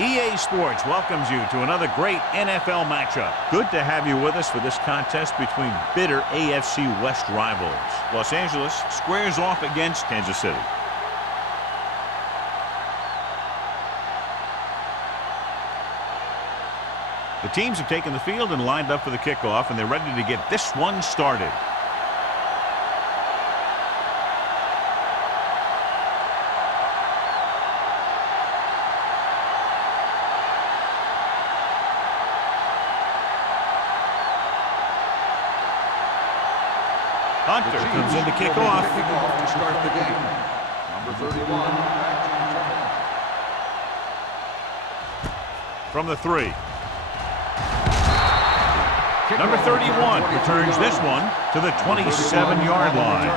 EA Sports welcomes you to another great NFL matchup. Good to have you with us for this contest between bitter AFC West rivals. Los Angeles squares off against Kansas City. The teams have taken the field and lined up for the kickoff, and they're ready to get this one started. Hunter comes in to kick off. To start the game. Number 31. From the 3. Number 31 returns this one to the 27-yard line.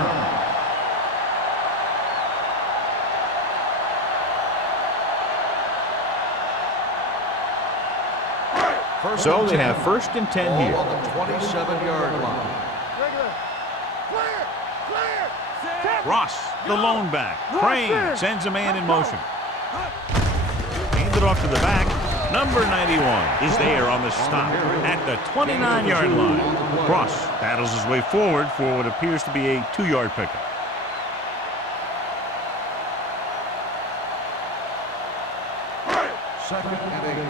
So they have 1st and 10 here. On the 27-yard line. Ross, the lone back. Crane sends a man in motion. Handed off to the back. Number 91 is there on the stop at the 29-yard line. Ross battles his way forward for what appears to be a 2-yard pickup. Second and 8.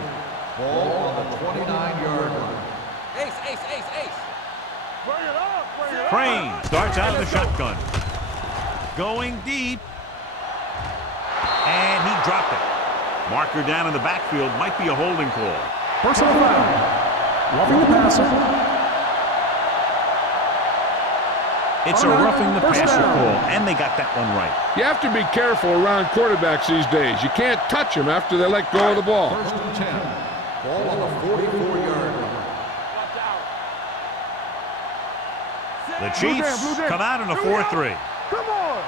Ball on the 29-yard line. Ace. Bring it up. Crane starts out of the shotgun. Going deep. And he dropped it. Marker down in the backfield, might be a holding call. Personal foul. Roughing the passer. It's a roughing the passer call, and they got that one right. You have to be careful around quarterbacks these days. You can't touch them after they let go of the ball. 1st and 10. Ball on the 44-yard line. The Chiefs come out in a 4-3. Come on.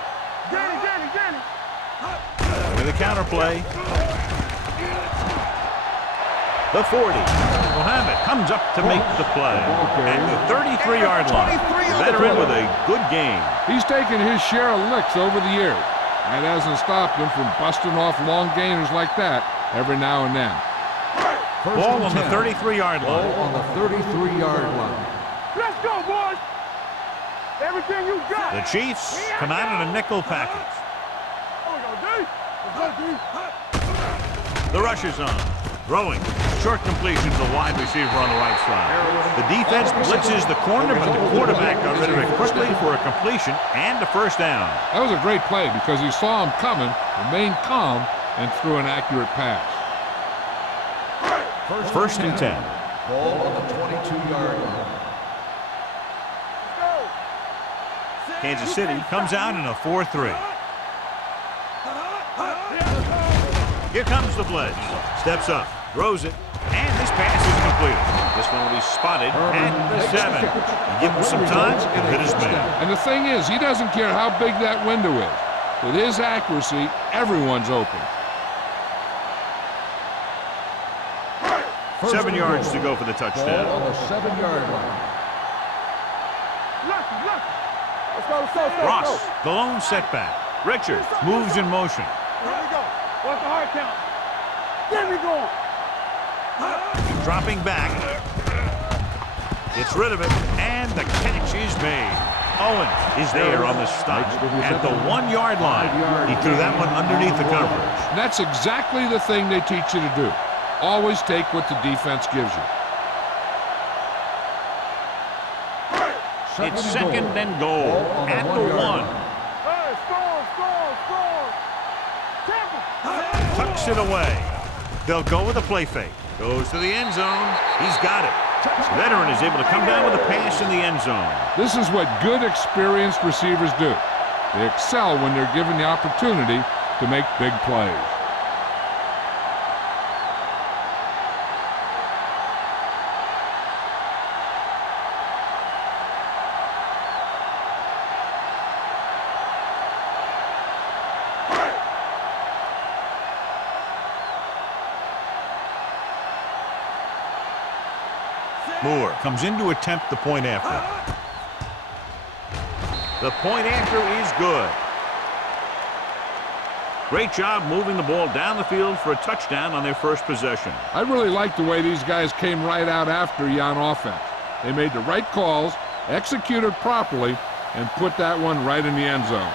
Get it. With a counter play. The 40. Mohammed comes up to make the play. At the 33-yard line. Veteran with a good game. He's taken his share of licks over the years. That hasn't stopped him from busting off long gainers like that every now and then. Ball on the 33-yard line. Ball on the 33-yard line. Let's go, boys. Everything you got. The Chiefs come out in a nickel package. The rush is on. Throwing. Short completion to the wide receiver on the right side. The defense blitzes the corner, but the quarterback got rid of it quickly for a completion and a 1st down. That was a great play because he saw him coming, remained calm, and threw an accurate pass. 1st and 10. Ball on the 22-yard line. Kansas City comes out in a 4-3. Here comes the blitz. Steps up, throws it, and this pass is completed. This one will be spotted at the 7. You give him some time and hit his man. And the thing is, he doesn't care how big that window is. With his accuracy, everyone's open. 7 yards to go for the touchdown. Ball on the 7-yard line. Let's go. Ross, the lone setback. Richards moves in motion. Here we go. What's the hard count? Get me going. Dropping back. Gets rid of it, and the catch is made. Owens is there on the stop at the 1-yard line. He threw that one underneath the coverage. That's exactly the thing they teach you to do. Always take what the defense gives you. It's 2nd and goal at the 1. Hey, score. Tucks it away. They'll go with a play fake. Goes to the end zone. He's got it. The veteran is able to come down with a pass in the end zone. This is what good, experienced receivers do. They excel when they're given the opportunity to make big plays. Moore comes in to attempt the point after. The point after is good. Great job moving the ball down the field for a touchdown on their first possession. I really like the way these guys came right out after you on offense. They made the right calls, executed properly, and put that one right in the end zone.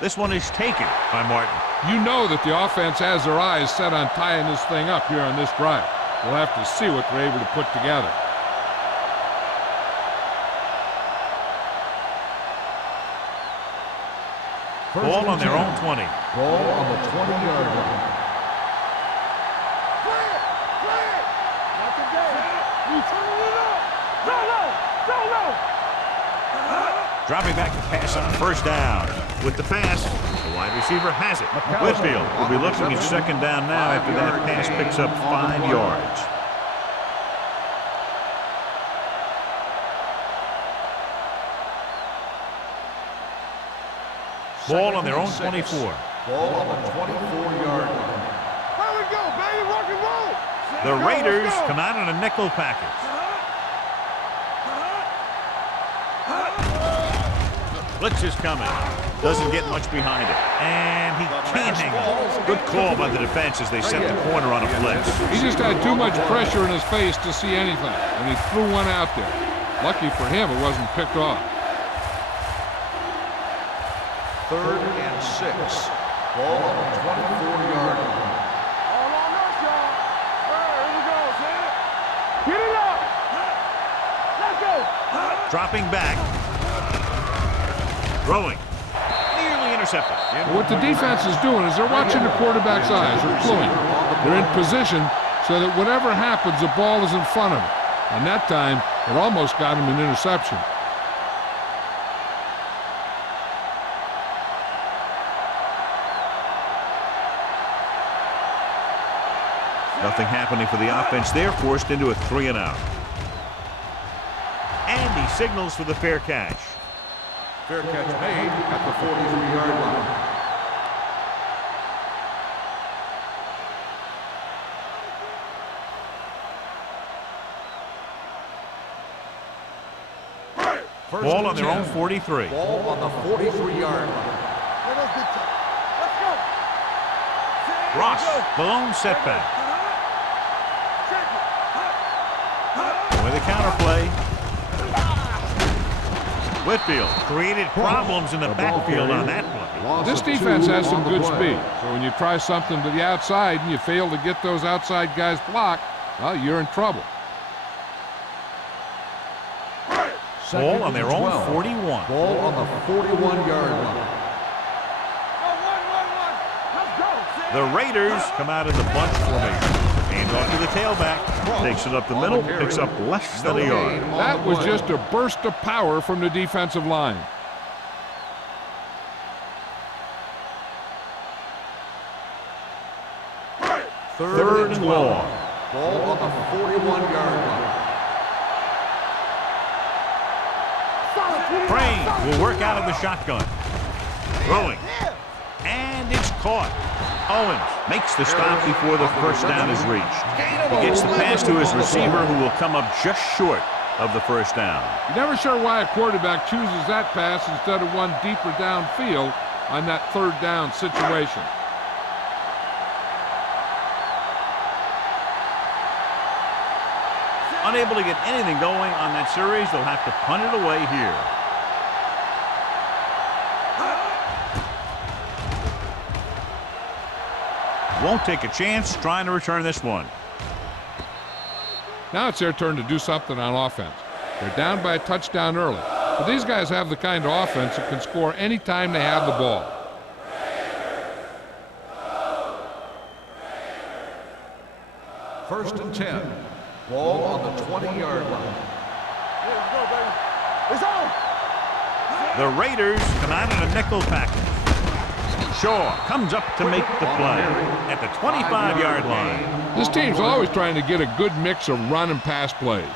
This one is taken by Martin. You know that the offense has their eyes set on tying this thing up here on this drive. We'll have to see what they're able to put together. Ball on their own 20. Ball on the 20-yard line. Not today. You turning it up. Go low. Go low. Dropping back to pass on first down. With the pass, the wide receiver has it. Whitfield will be looking at second down now after that pass picks up 5 yards. Ball on their own 24. Ball on the 24-yard line. There we go, baby. Rock and roll. The Raiders come out in a nickel package. Blitz is coming. Doesn't get much behind it. And he can't hang on. Good call by the defense as they set the corner on a blitz. He just had too much pressure in his face to see anything, and he threw one out there. Lucky for him, it wasn't picked off. 3rd and 6. Ball on the 24-yard line. All on us, y'all. Here we go, Sam. Get it up. Let's go. Dropping back. Throwing. Nearly intercepted. What the defense is doing is they're watching the quarterback's eyes. They're cluing. They're in position so that whatever happens, the ball is in front of him. And that time, it almost got him an interception. Nothing happening for the offense. They're forced into a 3-and-out. And he signals for the fair catch. Fair catch made at the 43-yard line. Ball on their own 43. Ball on the 43-yard line. Let's go. Ross, the lone setback. With a counterplay. Whitfield created problems in the backfield on that play. This defense has some good speed. So when you try something to the outside and you fail to get those outside guys blocked, well, you're in trouble. Ball on their own 41. Ball on the 41-yard line. The Raiders come out in the bunch formation. Hand off to the tailback. Takes it up the middle. Picks up less than a yard. That was just a burst of power from the defensive line. Third and long. Ball on the 41-yard line. Crane will work out of the shotgun. Throwing. And it's caught. Owens makes the stop before the first down is reached. He gets the pass to his receiver, who will come up just short of the first down. You're never sure why a quarterback chooses that pass instead of one deeper downfield on that 3rd down situation. Unable to get anything going on that series, they'll have to punt it away here. Won't take a chance trying to return this one. Now it's their turn to do something on offense. They're down by a touchdown early, but these guys have the kind of offense that can score any time they have the ball. First and 10. Ball on the 20-yard line. Let's go, baby. It's on. The Raiders come out in a nickel package. Shaw comes up to make the play at the 25-yard line. This team's always trying to get a good mix of run and pass plays.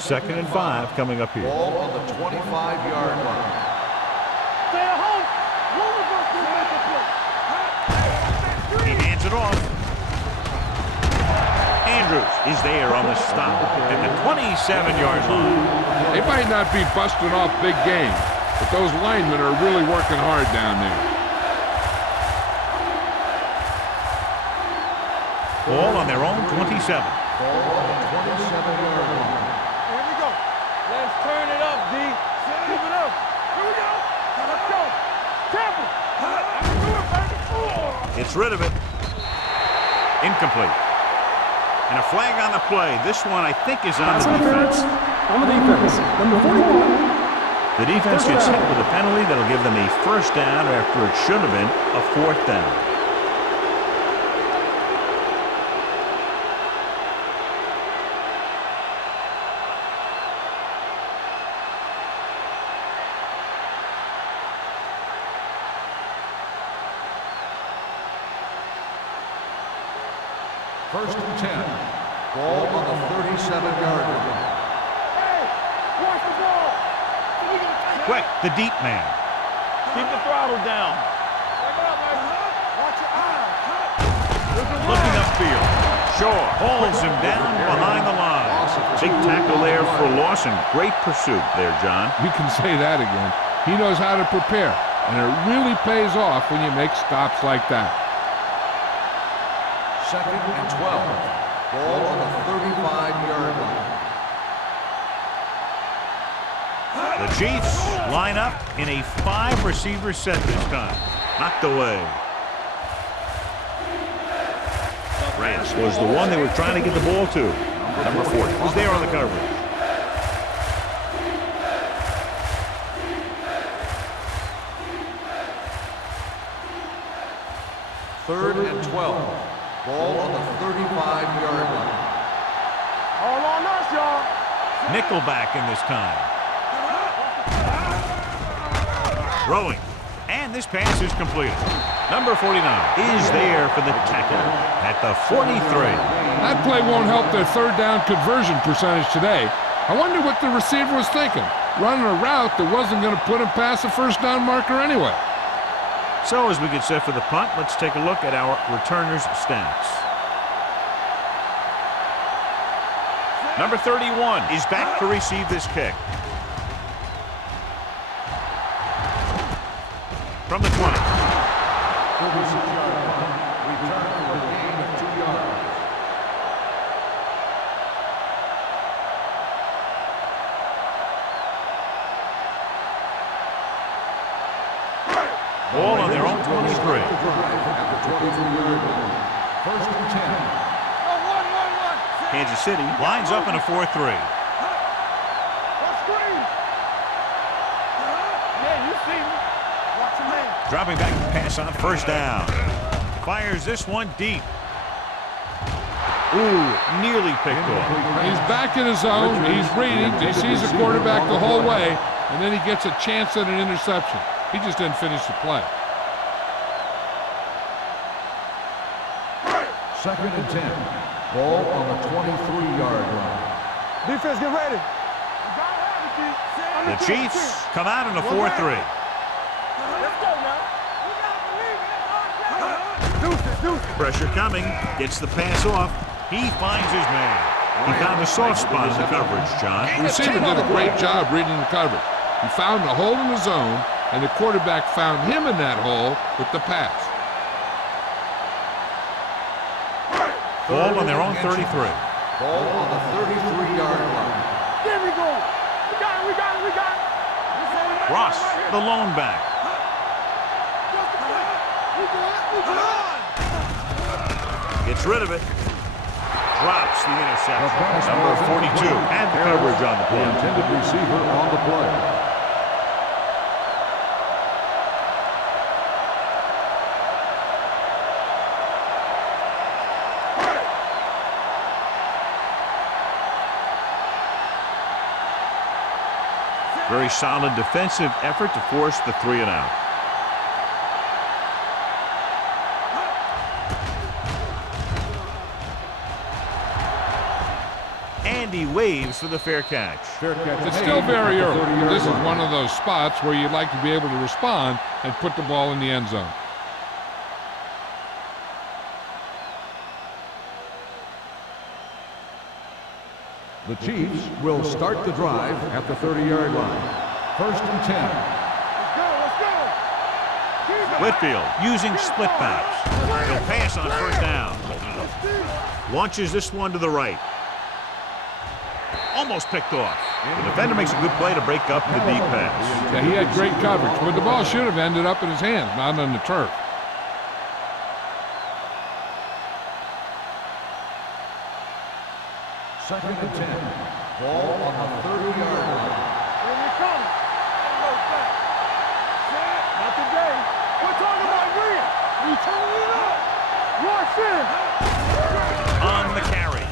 Second and 5 coming up here. Ball on the 25-yard line. Stay at home. He hands it off. Andrews is there on the stop at the 27-yard line. They might not be busting off big games, but those linemen are really working hard down there. Ball on their own 27. Ball on the 27-yard line. Here we go. Let's turn it up, D. Keep it up. Here we go. Let's go. Tampa. It's rid of it. Incomplete. And a flag on the play. This one, I think, is on Pass the defense. On the defense. Number 41. The defense gets hit with a penalty that'll give them a first down after it should have been a fourth down. First and 10. Ball on the 37-yard line. Hey, watch the ball. Quick, the deep man. Keep the throttle down. Check it out, man. Watch your eyes. Looking upfield. Shaw hauls him down behind the line. Big tackle there for Lawson. Great pursuit there, John. You can say that again. He knows how to prepare, and it really pays off when you make stops like that. Second and 12. Ball on the 35-yard line. The Chiefs line up in a 5-receiver set this time. Knocked away. Rance was the one they were trying to get the ball to. Number 40 was there on the coverage. Third and 12. Ball on the 35-yard line. All on us, y'all. Nickelback in this time. Throwing. And this pass is completed. Number 49 is there for the tackle at the 43. That play won't help their third down conversion percentage today. I wonder what the receiver was thinking, running a route that wasn't going to put him past the first down marker anyway. So as we get set for the punt, let's take a look at our returners' stats. Number 31 is back to receive this kick. From the 20. 36-yard line. Return for a gain of 2 yards. Ball on their own 23. At the 23-yard line. First and 10. Kansas City lines up in a 4-3. Screen. Yeah, you see me. Watch your man. Dropping back to pass on first down. Fires this one deep. Ooh, nearly picked off. He's back in his zone. He's reading. He sees the quarterback the whole way, and then he gets a chance at an interception. He just didn't finish the play. Second and 10. Ball on the 23-yard line. Defense, get ready. The Chiefs come out in a 4-3. Let's go now. Deuces. Pressure coming. Gets the pass off. He finds his man. He found a soft spot in the coverage, John. The receiver did a great job reading the coverage. He found a hole in the zone, and the quarterback found him in that hole with the pass. Ball on their own 33. Ball on the 33-yard line. There we go. We got it. Ross, the lone back. Gets rid of it. Drops the interception. Number 42 had the coverage on the The play. intended receiver on the play. Very solid defensive effort to force the 3 and out. And he waves for the fair catch. It's still very early. This is one of those spots where you'd like to be able to respond and put the ball in the end zone. The Chiefs will start the drive at the 30-yard line. 1st and 10. Whitfield using split backs. He'll pass on 1st down. Launches this one to the right. Almost picked off. The defender makes a good play to break up the deep pass. Yeah, he had great coverage, but the ball should have ended up in his hands, not on the turf. Second and 10. Ball on the 30-yard line. Here we come. Not today. We're talking about Green. We turning it up. Rush in. On the carry.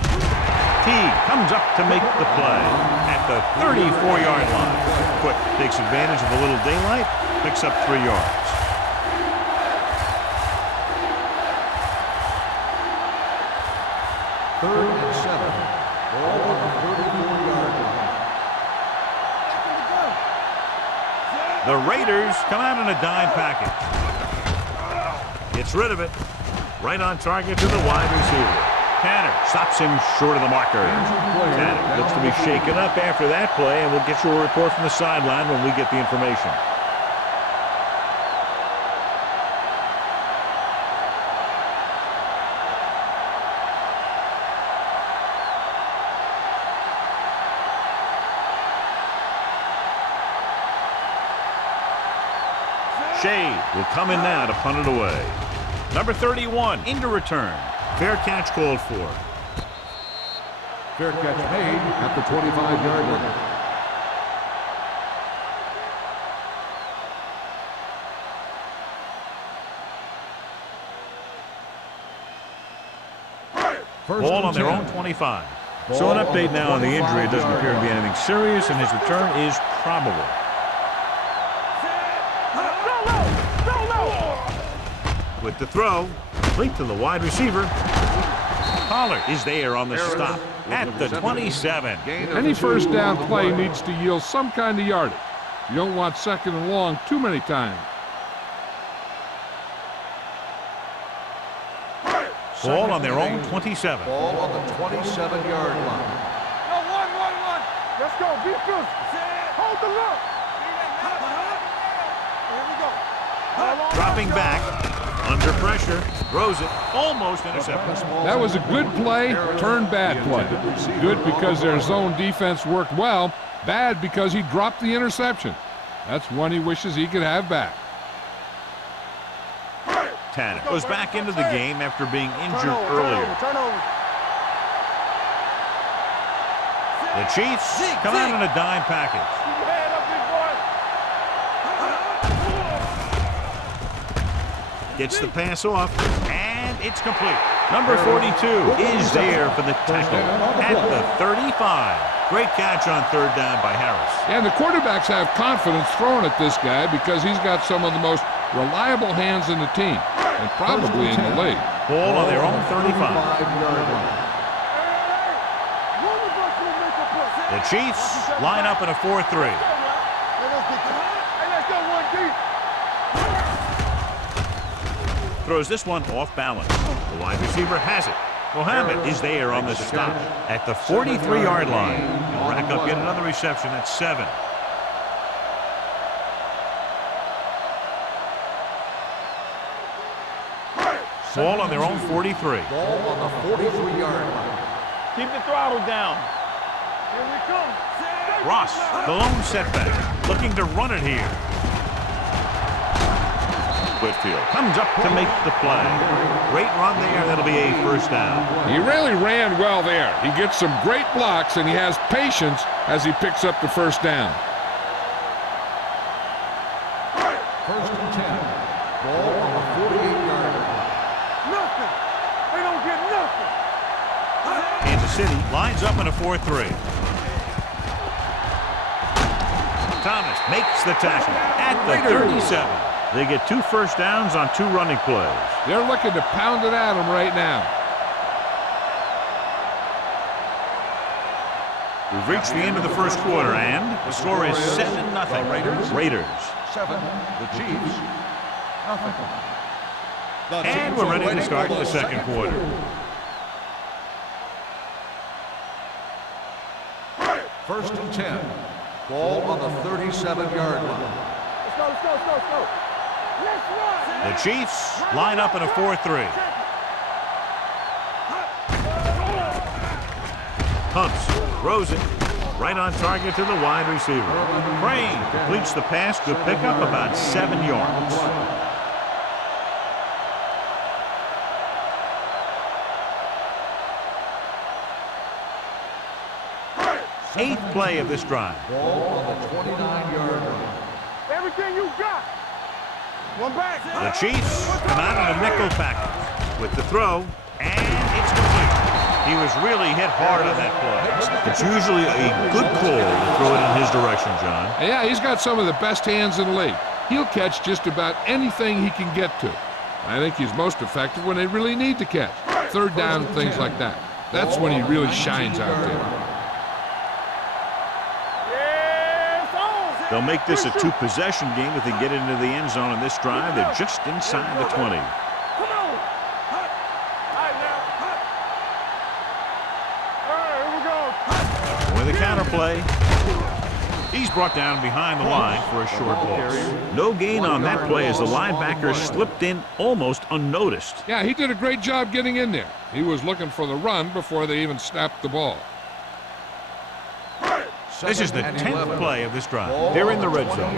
Teague comes up to make the play at the 34-yard line. Quick takes advantage of a little daylight, picks up 3 yards. Third and 7. Ball on the 34-yard line. The Raiders come out in a dime package. Gets rid of it. Right on target to the wide receiver. Tanner stops him short of the marker. Tanner looks to be shaken up after that play, and we'll get you a report from the sideline when we get the information. Shea will come in now to punt it away. Number 31 into return. Fair catch called for. Fair catch made at the 25-yard line. Ball on their own 25. So an update now on the injury. It doesn't appear to be anything serious, and his return is probable. With the throw, complete to the wide receiver. Pollard is there on the stop at the 27. Any first down play needs to yield some kind of yardage. You don't want 2nd and long too many times. Ball on their own 27. Ball on the 27-yard line. No, one. Let's go. Be good. Hold the look. Here we go. Dropping back. Under pressure, throws it, almost intercepted. That was a good play, turned bad play. Good because their zone defense worked well, bad because he dropped the interception. That's one he wishes he could have back. Tanner goes back into the game after being injured earlier. The Chiefs come out in a dime package. Gets the pass off, and it's complete. Number 42 is there for the tackle at the 35. Great catch on 3rd down by Harris. And the quarterbacks have confidence throwing at this guy because he's got some of the most reliable hands in the team, and probably in the league. Ball on their own 35. The Chiefs line up in a 4-3. Throws this one off balance. The wide receiver has it. Mohammed is there on the stop at the 43-yard line. He'll rack up yet another reception at 7. Ball on their own 43. Ball on the 43-yard line. Keep the throttle down. Here we come. Ross, the lone setback, looking to run it here. Whitfield comes up to make the play. Great run there. That'll be a 1st down. He really ran well there. He gets some great blocks, and he has patience as he picks up the 1st down. 1st and 10. Ball on the 48-yard line. Nothing. They don't get nothing. Kansas City lines up in a 4-3. Thomas makes the tackle at the 37. They get 2 first downs on 2 running plays. They're looking to pound it at him right now. We've reached the end of the first quarter, and the score is 7-0. Raiders. 7. The Chiefs. Nothing. And we're ready to start the second quarter. First and 10. Ball on the 37-yard line. Let's go, let's go, let's go, let's go. Let's run. The Chiefs line up in a 4-3. Pumps, throws it, right on target to the wide receiver. Crane completes the pass, good pickup, about 7 yards. 8th play of this drive. Ball on the 29-yard line. Everything you got. One back. The Chiefs come out in a nickel package with the throw, and it's complete. He was really hit hard on that play. It's usually a good call to throw it in his direction, John. Yeah, he's got some of the best hands in the league. He'll catch just about anything he can get to. I think he's most effective when they really need to catch. Third down, things like that. That's when he really shines out there. They'll make this a 2-possession game if they get into the end zone in this drive. They're just inside the 20. Come on. All right, now. All right, here we go. With a counter play. He's brought down behind the line for a short loss. No gain on that play as the linebacker slipped in almost unnoticed. Yeah, he did a great job getting in there. He was looking for the run before they even snapped the ball. This is the 10th play of this drive. They're in the red zone.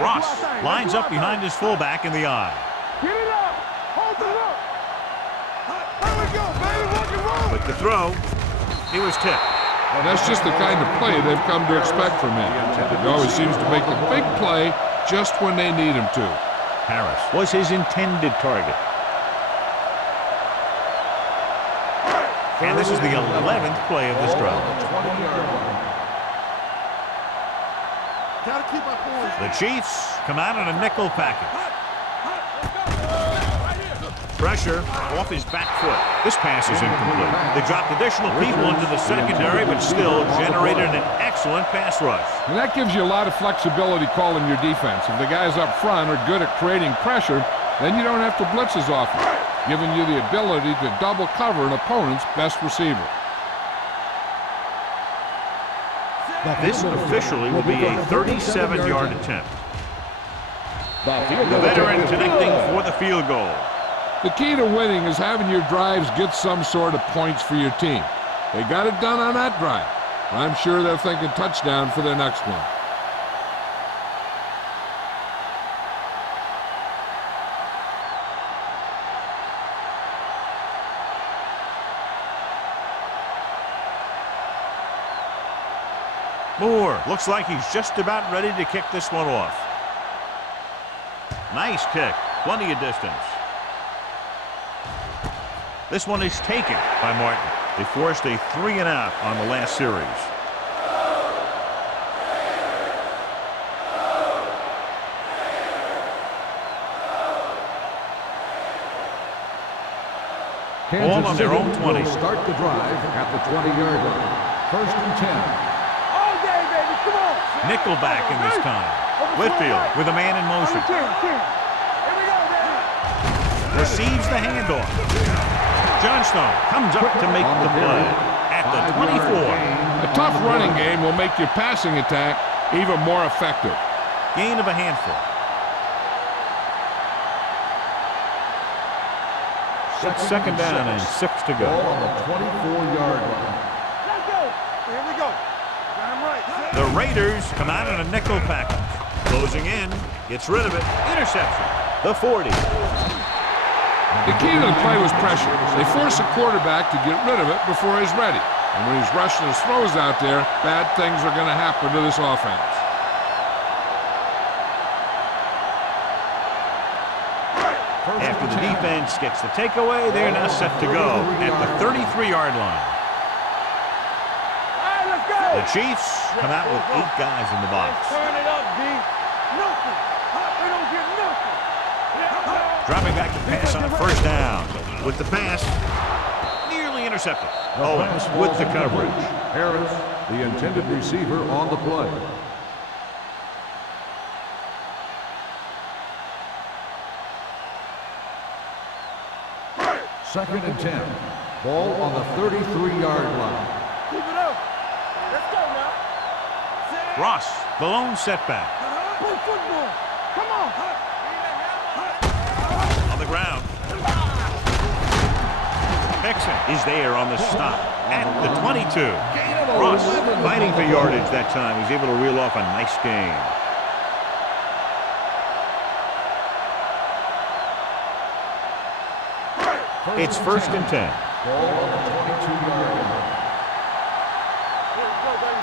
Ross lines up behind his fullback in the eye. Get it up. Hold the look. Here we go, baby. Rock and roll. But the throw, he was tipped. That's just the kind of play they've come to expect from him. He always seems to make the big play just when they need him to. Harris was his intended target. And this is the 11th play of this drive. The Chiefs come out in a nickel package. Pressure off his back foot. This pass is incomplete. They dropped additional people into the secondary, but still generated an excellent pass rush. And that gives you a lot of flexibility calling your defense. If the guys up front are good at creating pressure, then you don't have to blitz as often, giving you the ability to double cover an opponent's best receiver. This officially will be a 37-yard attempt. The veteran connecting for the field goal. The key to winning is having your drives get some sort of points for your team. They got it done on that drive. I'm sure they're thinking touchdown for their next one. Moore looks like he's just about ready to kick this one off. Nice kick. Plenty of distance. This one is taken by Martin. They forced a 3-and-out on the last series. Ball on their own 20. Start the drive at the 20-yard line. First and 10. All day, baby. Come on. Nickelback in this time. Whitfield with a man in motion. Here we go, baby. Receives the handoff. Johnstone comes up to make the play at the 24. A tough running game will make your passing attack even more effective. Gain of a handful. It's second down and 6 to go. Ball on the 24-yard line. Let's go. Here we go. Got him right. The Raiders come out in a nickel package. Closing in, gets rid of it. Interception. The 40. The key to the play was pressure. They force a quarterback to get rid of it before he's ready. And when he's rushing his throws out there, bad things are going to happen to this offense. After the defense gets the takeaway, they're now set to go at the 33-yard line. All right, The Chiefs come out with 8 guys in the box. Turn it up, D. Nothing. They don't get nothing. Dropping back to pass on a first down. With the pass, nearly intercepted. Owens with the coverage. Harris, the intended receiver on the play. Second and 10. Ball on the 33-yard line. Keep it up. Let's go now. Ross, the lone setback. Play football. Come on. On the ground. Mixon is there on the stop at the 22. Ross fighting for yardage that time. He's able to reel off a nice gain. It's first and 10. Ball on the 22-yard line. Here we go, baby.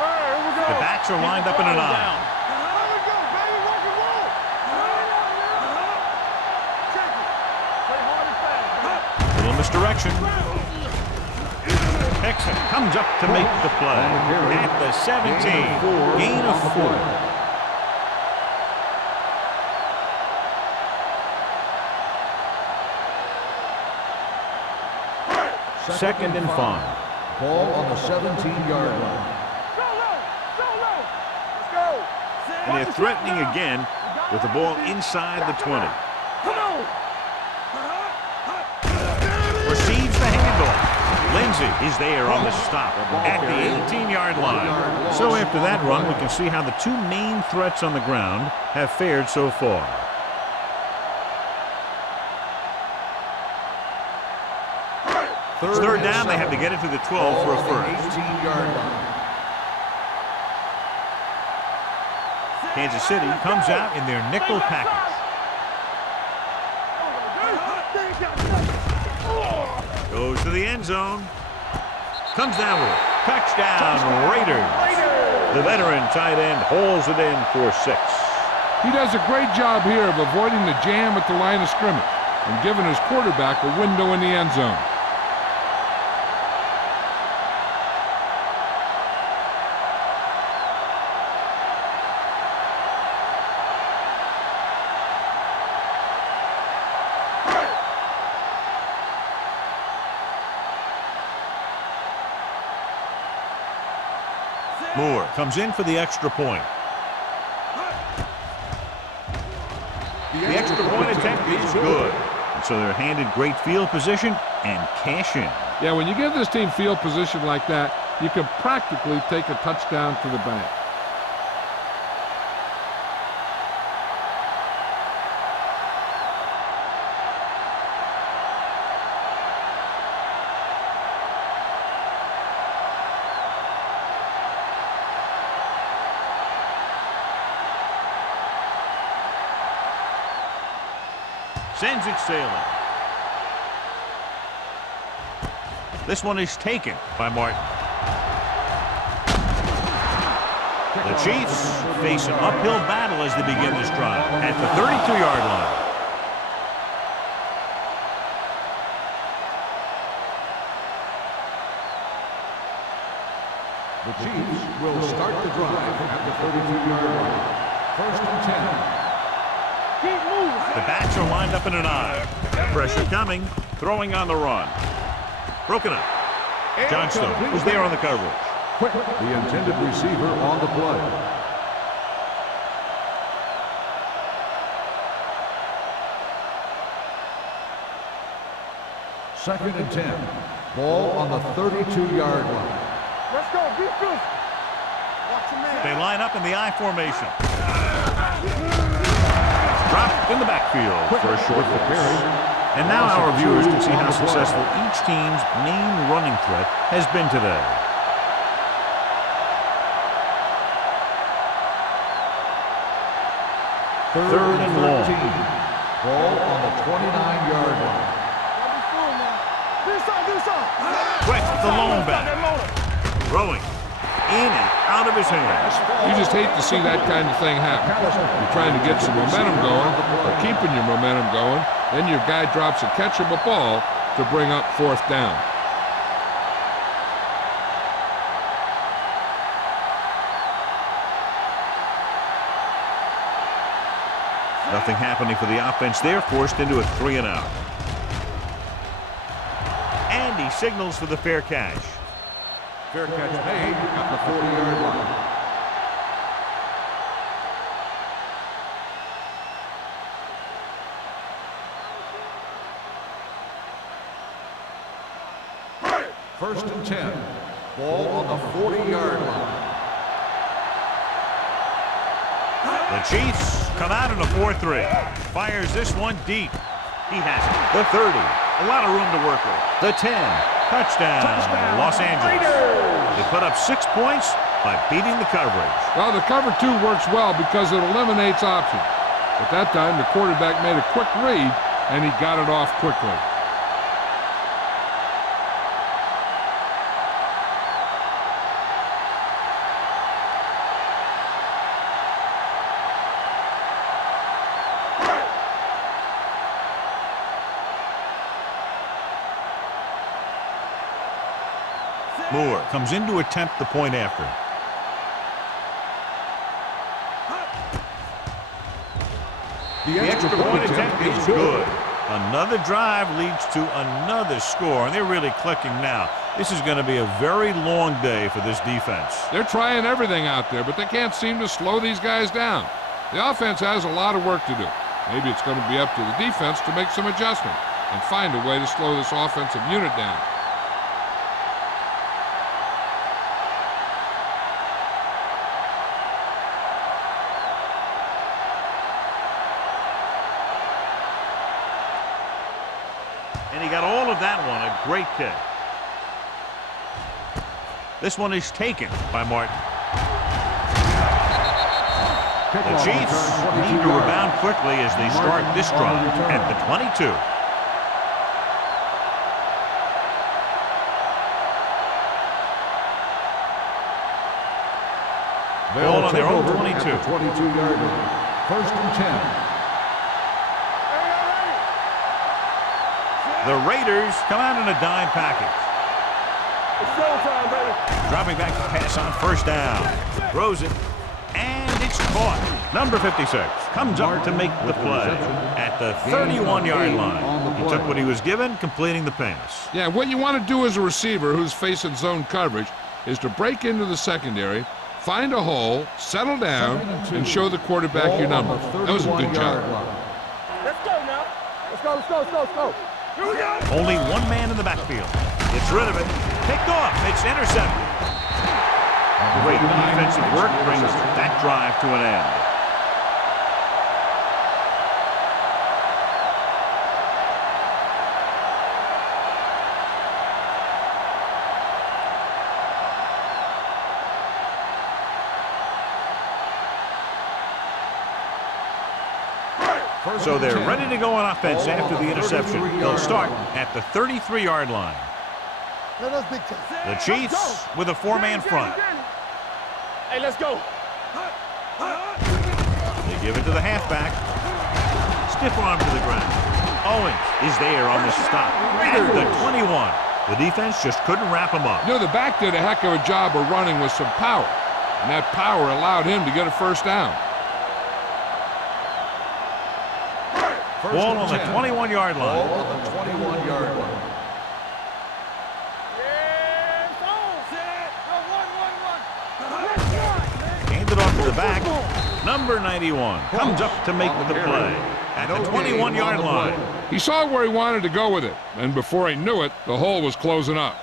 All right, here we go. The backs are lined up in an eye. Here we go, baby. Rock and roll. Check it. Play hard and fast. Little misdirection. Mixon comes up to make the play at the 17. Gain of 4. Second and 5. Ball on the 17-yard line. Go low. Go low. Let's go. And they're threatening again with the ball inside the 20. Come on. Receives the handoff. Lindsey is there on the stop at the 18-yard line. So after that run, we can see how the 2 main threats on the ground have fared so far. Third down, they have to get it to the 12 for a first. 18-yard line. Kansas City comes out in their nickel package. Goes to the end zone. Comes down with it. Touchdown, Raiders. The veteran tight end holds it in for 6. He does a great job here of avoiding the jam at the line of scrimmage and giving his quarterback a window in the end zone. Moore comes in for the extra point. The extra point attempt is good. And so they're handed great field position and cash in. Yeah, when you give this team field position like that, you can practically take a touchdown to the bank. Sends it sailing. This one is taken by Martin. The Chiefs face an uphill battle as they begin this drive at the 32-yard line. The Chiefs will start the drive at the 32-yard line. First and 10. Keep moving. The backs are lined up in an eye. Pressure coming, throwing on the run. Broken up. Johnstone was there on the coverage. The intended receiver on the play. Second and 10. Ball on the 32-yard line. Let's go. Defense. Watch your man. They line up in the I formation. Dropped in the backfield for a short carry. And now our viewers can see how successful each team's main running threat has been today. Third and long. Ball on the 29-yard line. Quick, the lone back. Throwing in and out of his hands. You just hate to see that kind of thing happen. You're trying to get some momentum going, or keeping your momentum going, then your guy drops a catchable ball to bring up 4th down. Nothing happening for the offense there, forced into a 3-and-out. And he signals for the fair catch. Fair catch made at the 40-yard line. First and 10. Ball on the 40-yard line. The Chiefs come out in a 4-3. Fires this one deep. He has it. The 30. A lot of room to work with. The 10. Touchdown. Los Angeles. They put up 6 points by beating the coverage. Well, the cover 2 works well because it eliminates options. At that time, the quarterback made a quick read, and he got it off quickly. Moore comes in to attempt the point after. The extra point attempt is good. Another drive leads to another score, and they're really clicking now. This is going to be a very long day for this defense. They're trying everything out there, but they can't seem to slow these guys down. The offense has a lot of work to do. Maybe it's going to be up to the defense to make some adjustment and find a way to slow this offensive unit down. And he got all of that one. A great kick. This one is taken by Martin. The Chiefs need to rebound quickly as they start this drive at the 22. Ball on their own 22. 22-yard line. First and 10. The Raiders come out in a dime package. It's showtime, baby. Dropping back to pass on first down. Throws it, and it's caught. Number 56 comes up to make the play at the 31-yard line. He took what he was given, completing the pass. Yeah, what you want to do as a receiver who's facing zone coverage is to break into the secondary, find a hole, settle down, and show the quarterback your number. That was a good job. Let's go now. Let's go, let's go, let's go, let's go. Here we go. Only one man in the backfield. Gets rid of it. Picked off. It's intercepted. Great defensive work brings that drive to an end. So they're ready to go on offense after the interception. They'll start at the 33-yard line. The Chiefs with a 4-man front. Hey, let's go. They give it to the halfback. Stiff arm to the ground. Owens is there on the stop. At the 21. The defense just couldn't wrap him up. You know, the back did a heck of a job of running with some power, and that power allowed him to get a first down. Ball on the 21-yard line. Ball on the 21-yard line. Handed off to the back. Number 91 comes up to make the play at the 21-yard line. He saw where he wanted to go with it, and before he knew it, the hole was closing up.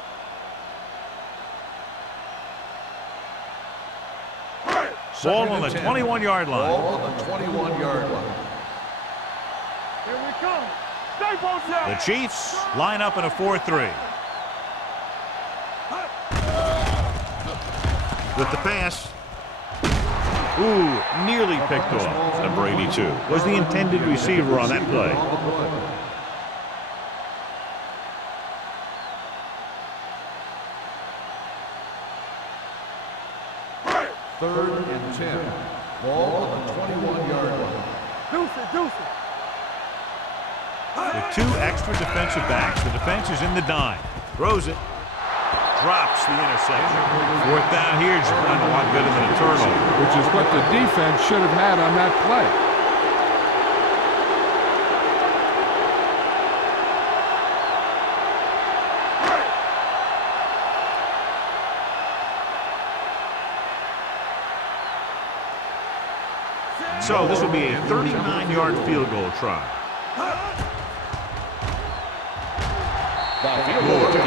Ball on the 21-yard line. Ball on the 21-yard line. Here we come. Stay posted now. The Chiefs line up in a 4-3. With the pass. Ooh, nearly picked off. Number 82 was the intended receiver on that play. Third and 10. Ball on the 21-yard line. Deuce it. With 2 extra defensive backs, the defense is in the dime. Throws it. Drops the interception. 4th down here, just not a lot better than a turnover. Which is what the defense should have had on that play. So this will be a 39-yard field goal try.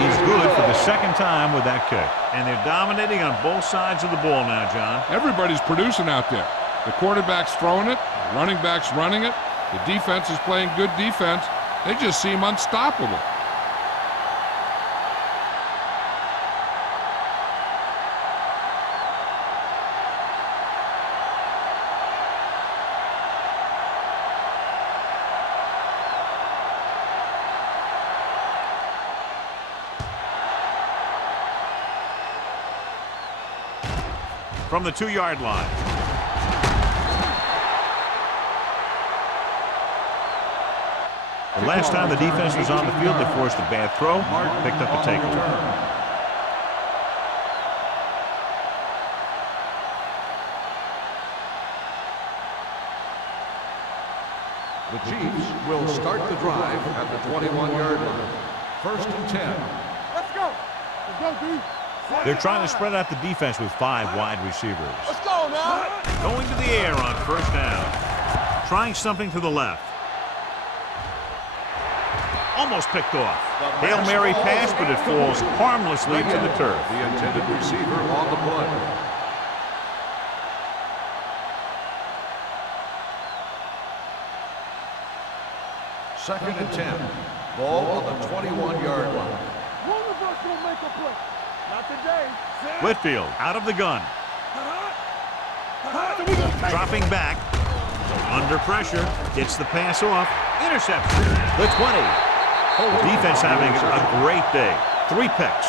He's good for the second time with that kick. And they're dominating on both sides of the ball now, John. Everybody's producing out there. The quarterback's throwing it, the running back's running it, the defense is playing good defense. They just seem unstoppable. From the 2-yard line. The last time the defense was on the field, they forced a bad throw, picked up a takeaway. The Chiefs will start the drive at the 21-yard line. 1st and 10. Let's go. Let's go, D. They're trying to spread out the defense with 5 wide receivers. Let's go now. Going to the air on 1st down. Trying something to the left. Almost picked off. Hail Mary pass, but it falls harmlessly to the turf. The intended receiver on the play. Second and 10. Ball on the 21-yard line. One of us will make a play. Not today. Whitfield out of the gun. Dropping back. Under pressure. Gets the pass off. Interception. The 20. The defense having a great day. 3 picks.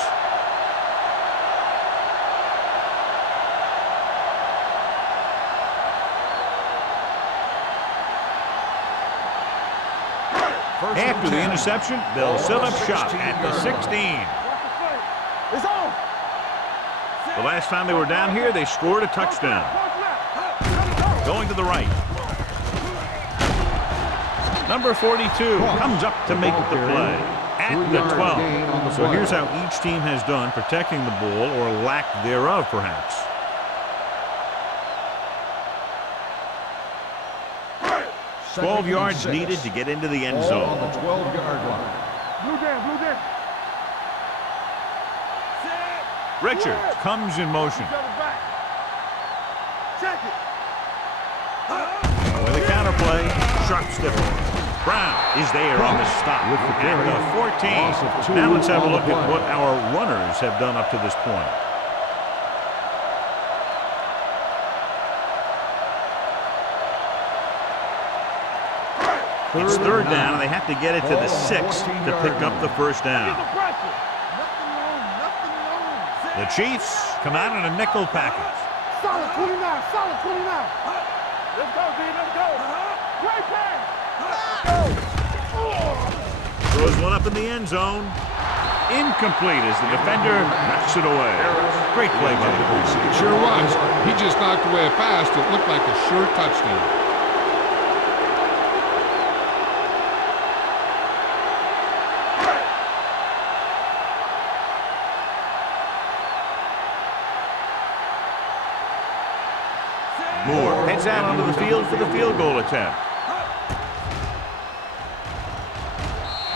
After the interception, they'll set up shop at the 16. It's on. The last time they were down here, they scored a touchdown. Going to the right. Number 42 comes up to make the play at the 12. So here's how each team has done protecting the ball, or lack thereof, perhaps. Second 12 and yards 6. needed to get into the end Ball zone. on the 12-yard line. Blue down, blue down. Richards comes in motion. Check it. With a counterplay, sharp stiff arm. Brown is there on the stop at the 14. Now let's have a look at what our runners have done up to this point. It's 3rd down, and they have to get it to the 6 to pick up the 1st down. The Chiefs come out in a nickel package. Solid 29, solid 29. Let's go, D, let's go. Great pass. Throws one up in the end zone. Incomplete as the defender knocks it away. Great play by the defense. It sure was. He just knocked away a pass that looked like a sure touchdown. Moore heads out onto the field for the field goal attempt.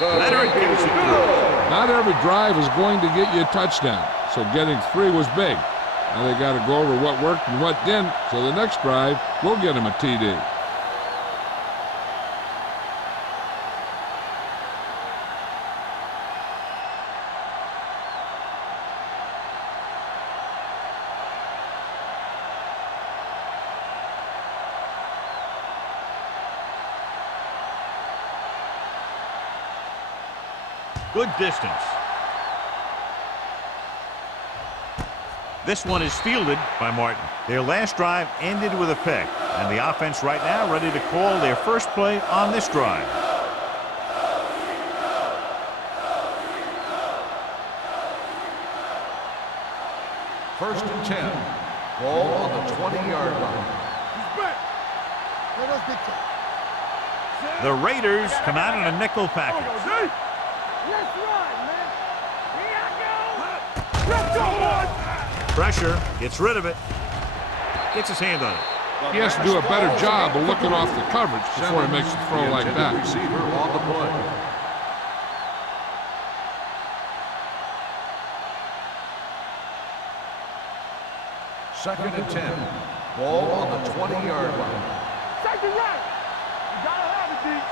Leonard gives it through. Not every drive is going to get you a touchdown, so getting 3 was big. Now they got to go over what worked and what didn't, so the next drive will get him a TD. Good distance. This one is fielded by Martin. Their last drive ended with a pick, and the offense right now ready to call their first play on this drive. First and 10. Ball on the 20-yard line. He's back. Let us get The Raiders come out in a nickel package. Let's run, man. Here I go. Let's go, boys. Pressure, gets rid of it. Gets his hand on it. He has to do a better job of looking off the coverage before he makes a throw like that. Receiver on the play. Second and 10. Ball on the 20-yard line. Safety right. You gotta have it, deep.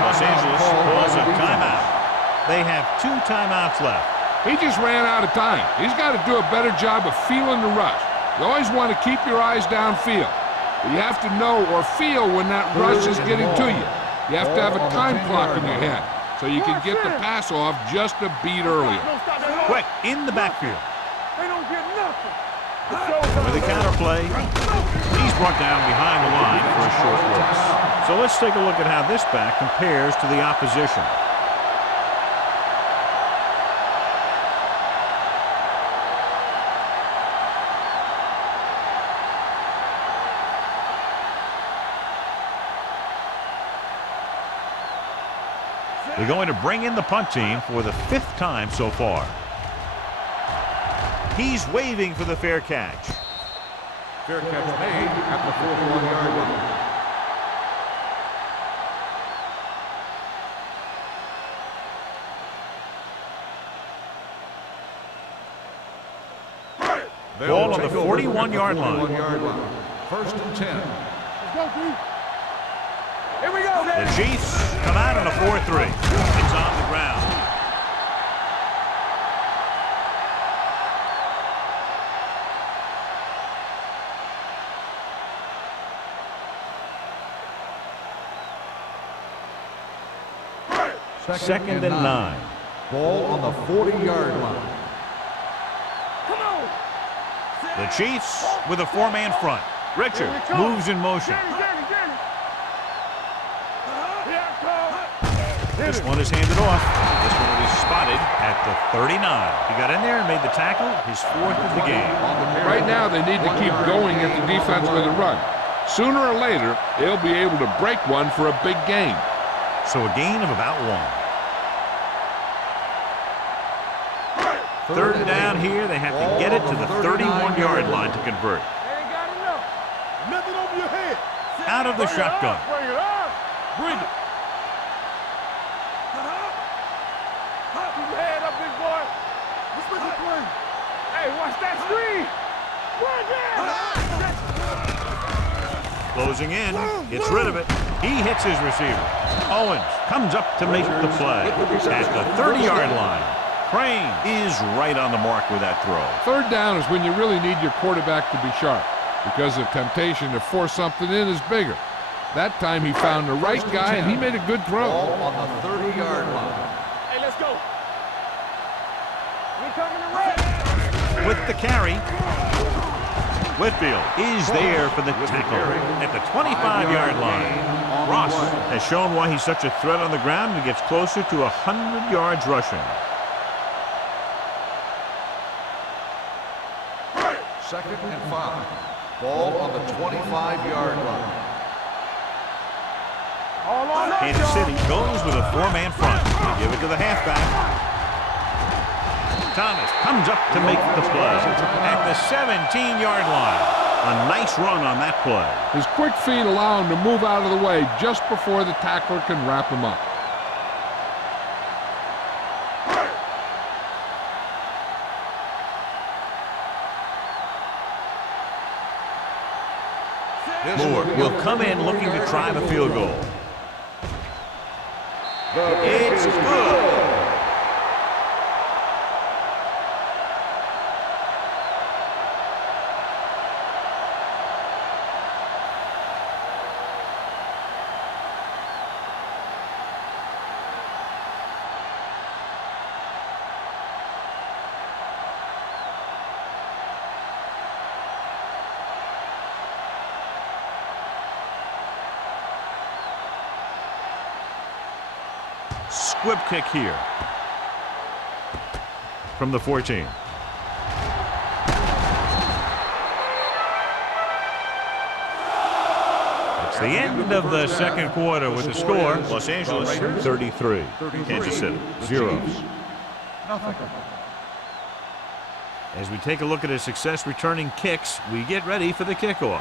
Los Angeles calls a timeout. They have 2 timeouts left. He just ran out of time. He's got to do a better job of feeling the rush. You always want to keep your eyes downfield. But you have to know or feel when that rush is getting to you. You have to have a time clock in your head so you can get the pass off just a beat earlier. Quick, in the backfield. They don't get nothing. With a counter play, he's brought down behind the line for a short loss. So let's take a look at how this back compares to the opposition. They're going to bring in the punt team for the 5th time so far. He's waving for the fair catch. Fair catch made at the 41-yard line. Ball on the 41-yard line. First and 10. Let's go, D. Here we go, The Chiefs come out on a 4-3. It's on the ground. Second and 9. Ball on the 40-yard line. Come on. The Chiefs with a 4-man front. Richard moves in motion. Danny. Here I come. This one is handed off. This one will be spotted at the 39. He got in there and made the tackle, his 4th of the game. Right now, they need to keep going at the defense with a run. Sooner or later, they'll be able to break one for a big gain. So a gain of about 1. Third down here, they have to get it to the 31-yard line to convert. They ain't got enough. Nothing over your head. Out of the shotgun. Bring it up. Bring it. Keep your head up, big boy. Let's make a play. Hey, watch that screen. Run down. Closing in, gets rid of it. He hits his receiver. Owens comes up to make the play at the 30-yard line. Crane is right on the mark with that throw. Third down is when you really need your quarterback to be sharp because the temptation to force something in is bigger. That time he found the right guy and he made a good throw. Ball on the 30-yard line. Hey, let's go. We coming to run. With the carry, Whitfield is there for the tackle at the 25-yard line. Ross has shown why he's such a threat on the ground and gets closer to 100 yards rushing. Second and 5. Ball on the 25-yard line. Kansas City goes with a 4-man front. They give it to the halfback. Thomas comes up to make the play at the 17-yard line. A nice run on that play. His quick feet allow him to move out of the way just before the tackler can wrap him up. Moore will come in looking to try the field goal. It's good. Squib kick here from the 14. It's the end of the second quarter with the score. Los Angeles 33, Kansas City 0. Nothing. As we take a look at his success returning kicks, we get ready for the kickoff.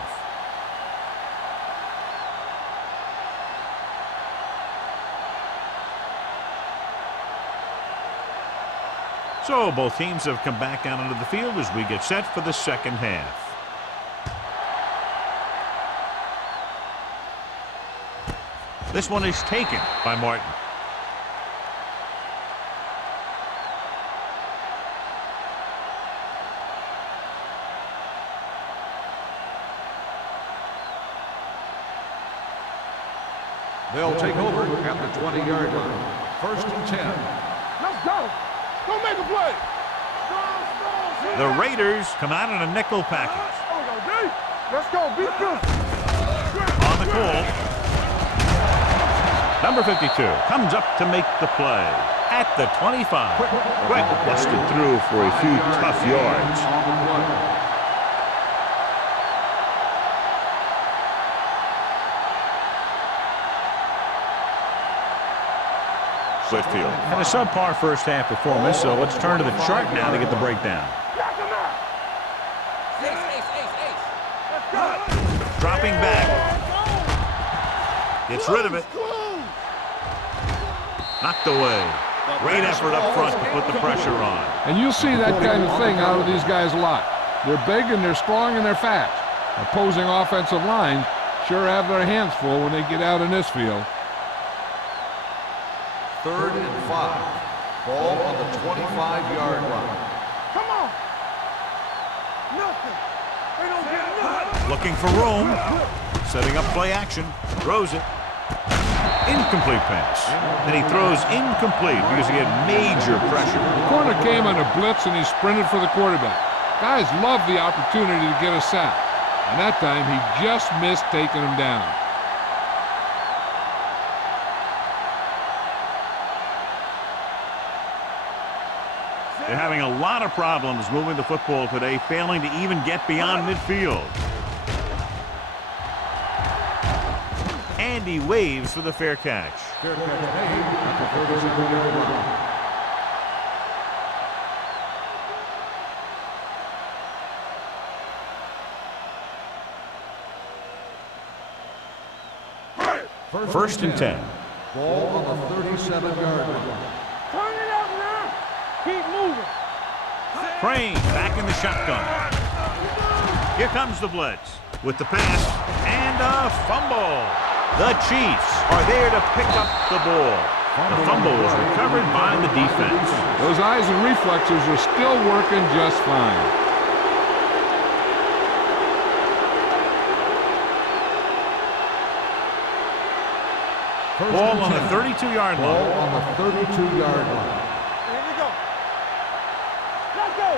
So both teams have come back out onto the field as we get set for the second half. This one is taken by Martin. They'll take over at the 20-yard line. First and 10. Let's go. Don't make a play. The Raiders come out in a nickel package. Let's go. Be good. On the call. Number 52 comes up to make the play at the 25. Quick busted through for a few tough yards. Whitfield. And a subpar first half performance, so let's turn to the chart now to get the breakdown. Dropping back. Gets rid of it. Knocked away. Great effort up front to put the pressure on. And you'll see that kind of thing out of these guys a lot. They're big and they're strong and they're fast. Opposing offensive lines sure have their hands full when they get out in this field. 3rd and 5. Ball on the 25-yard line. Come on. Nothing. They don't get nothing. Looking for room. Setting up play action. Throws it. Incomplete pass. Then he throws incomplete because he had major pressure. The corner came on a blitz and he sprinted for the quarterback. Guys love the opportunity to get a sack. And that time he just missed taking him down. They're having a lot of problems moving the football today, failing to even get beyond midfield. And he waves for the fair catch. Fair catch made at the 37-yard line. First and 10. Ball on the 37-yard line. Turn it up now. Keep moving. Crane back in the shotgun. Here comes the blitz with the pass and a fumble. The Chiefs are there to pick up the ball. The fumble was recovered by the defense. Those eyes and reflexes are still working just fine. Ball on the 32-yard line. Ball on the 32-yard line. Here we go. Let's go.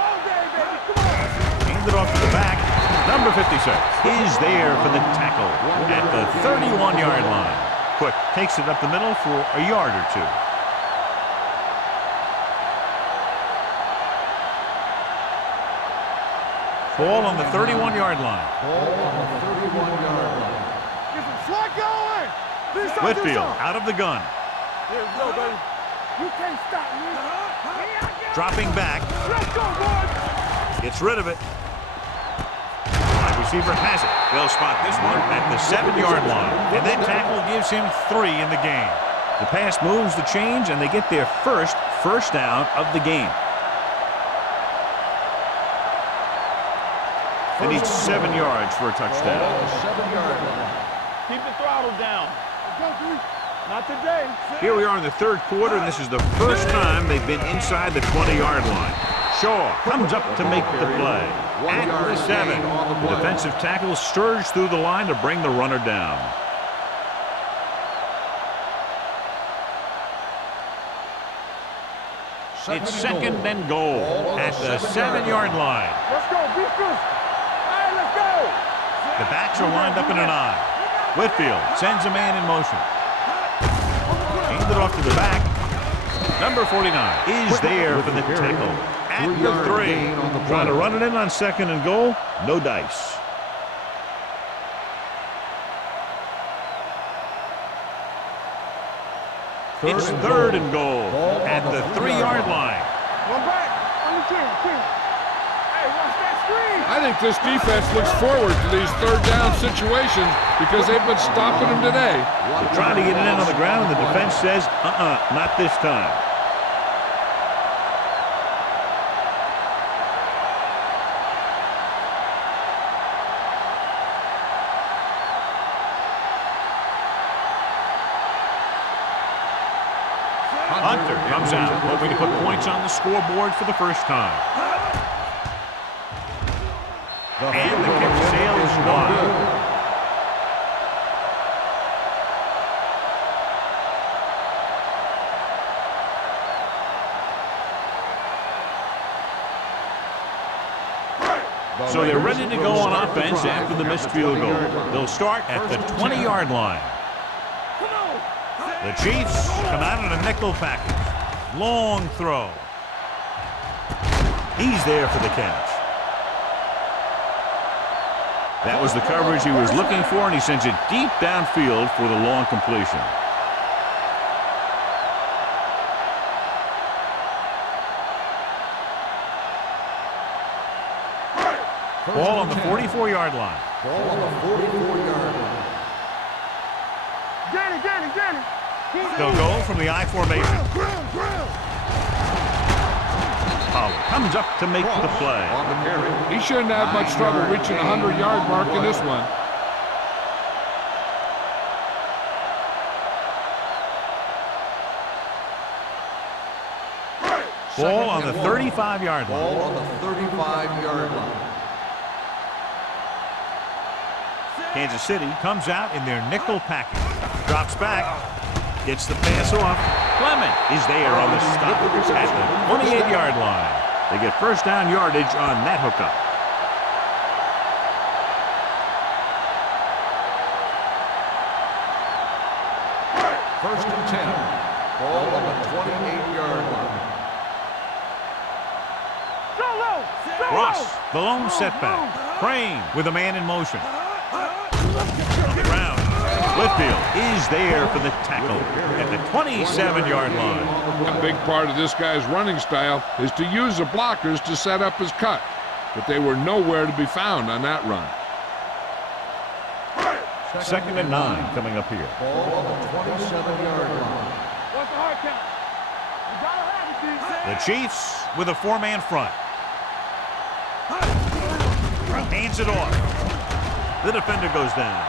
All day, baby. Come on. Handed off to the back. Number 56 is there for the tackle at the 31-yard line. Quick takes it up the middle for a yard or two. Ball on the 31-yard line. Ball on the 31-yard line. Get some slot going. Whitfield out of the gun. Here we go, baby. You can't stop me. Dropping back. Let's go, boys. Gets rid of it. Wide receiver has it. They'll spot this one at the 7-yard line. And that tackle gives him 3 in the game. The pass moves the chains, and they get their first down of the game. They need 7 yards for a touchdown. Ball on the 7-yard line. Keep the throttle down. Not today. Here we are in the third quarter, and this is the first time they've been inside the 20-yard line. Shaw comes up to make the play. At the 7, the defensive tackle surged through the line to bring the runner down. It's second and goal at the 7-yard line. Let's go. Be good. All right, let's go. The backs are lined up in an I. Whitfield sends a man in motion. Handed off to the back. Number 49 is there for the tackle at the 3. Trying to run it in on second and goal. No dice. It's third and goal at the 3-yard line. One back. Hey, watch that screen. I think this defense looks forward to these third down situations because they've been stopping them today. They're trying to get it in on the ground, and the defense says, not this time. Hunter comes out, hoping to put points on the scoreboard for the first time. And the kick sails wide. So they're ready to go on offense after the missed field goal. They'll start at the 20-yard line. The Chiefs come out in a nickel package. Long throw. He's there for the catch. That was the coverage he was looking for, and he sends it deep downfield for the long completion. Ball on the 44-yard line. Ball on the 44-yard line. Danny. They'll go from the I formation. Pollard comes up to make the play. On the carry. He shouldn't have much trouble reaching the 100-yard mark in this one. Ball on the 35-yard Ball line. on the 35-yard line. Kansas City comes out in their nickel package. Drops back. Gets the pass off. Clement is there on the stop at the 28-yard line. They get first down yardage on that hookup. First and 10. Ball on the 28-yard line. Ross, the lone setback. Crane with a man in motion. On the ground. Whitfield is there for the tackle at the 27-yard line. A big part of this guy's running style is to use the blockers to set up his cut, but they were nowhere to be found on that run. Second and 9 coming up here. Ball on the 27-yard line. What's the hard count? You gotta have it, The Chiefs with a four-man front. Hands it off. The defender goes down.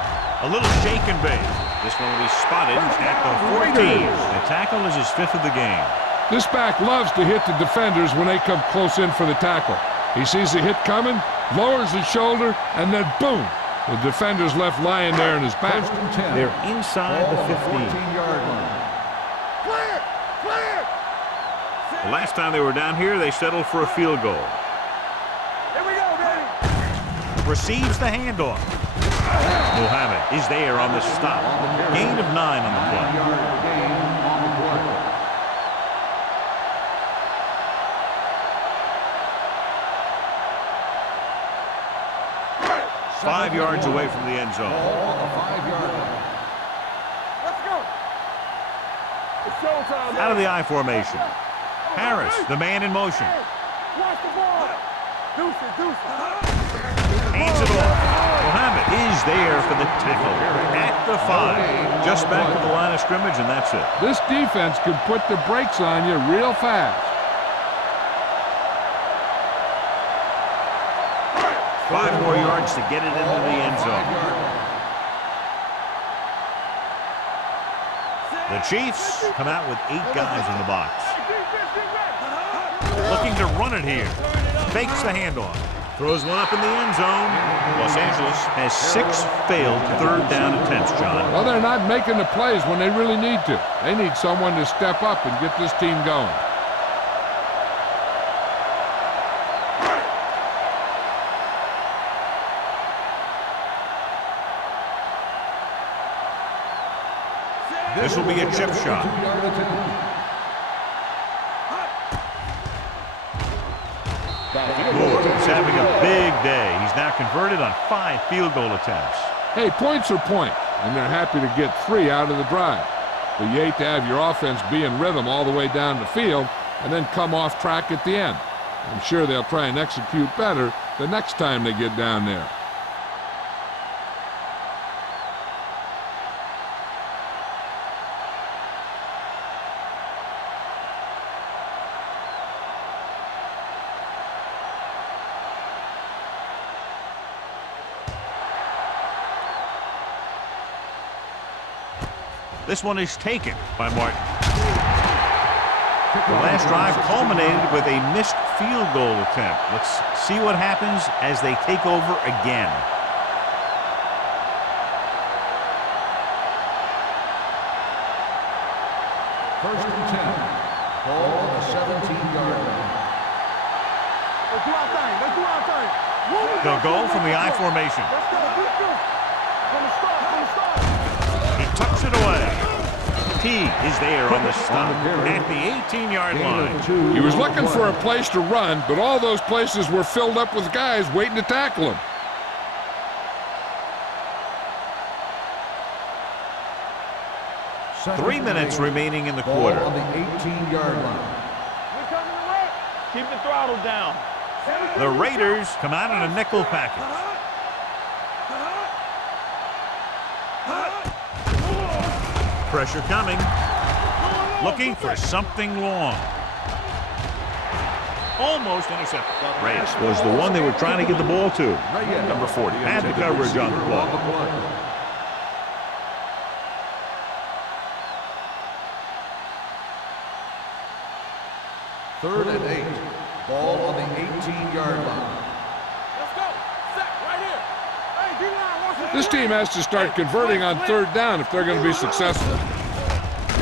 A little shake and bake. This one will be spotted at the 14. The tackle is his fifth of the game. This back loves to hit the defenders when they come close in for the tackle. He sees the hit coming, lowers his shoulder, and then boom, the defender's left lying there in his back. First and 10. They're inside the 15. 14-yard line. Clear! The last time they were down here, they settled for a field goal. Here we go, baby! Receives the handoff. Muhammad is there on the stop. Gain of 9 on the play. 9-yard gain on the play. Five yards away from the end zone. Ball on the 5-yard line. Let's go! It's showtime, Out of the I formation. Harris, the man in motion. Watch the ball! Deuce it! Hands it off. Muhammad is there for the tackle at the 5. Just back to the line of scrimmage, and that's it. This defense can put the brakes on you real fast. 5 more yards to get it into the end zone. The Chiefs come out with 8 guys in the box. Looking to run it here. Fakes the handoff. Throws one up in the end zone. Los Angeles has 6 failed third down attempts, John. Well, they're not making the plays when they really need to. They need someone to step up and get this team going. This will be a chip shot. Moore's having a big day. He's now converted on 5 field goal attempts. Hey, points are points, and they're happy to get 3 out of the drive. But you hate to have your offense be in rhythm all the way down the field and then come off track at the end. I'm sure they'll try and execute better the next time they get down there. This one is taken by Martin. The last drive culminated with a missed field goal attempt. Let's see what happens as they take over again. First and 10. Ball on the 17-yard line. Let's do our thing. Let's do our thing. They'll go from the I formation. Let's go. Let's go. From the start. From the start. He tucks it away. He is there on the stop at the 18-yard line. He was looking for a place to run, but all those places were filled up with guys waiting to tackle him. Second 3 minutes remaining in the quarter. Ball on the 18-yard line. We're coming to work. Keep the throttle down. The Raiders come out in a nickel package. Pressure coming. Looking for something long. Almost intercepted. Reyes was the one they were trying to get the ball to. Number 40 had the coverage on the play. Third and 8. Ball on the 18-yard line. Let's go. Set right here. Hey, D-line wants to. This team has to start converting on third down if they're going to be successful.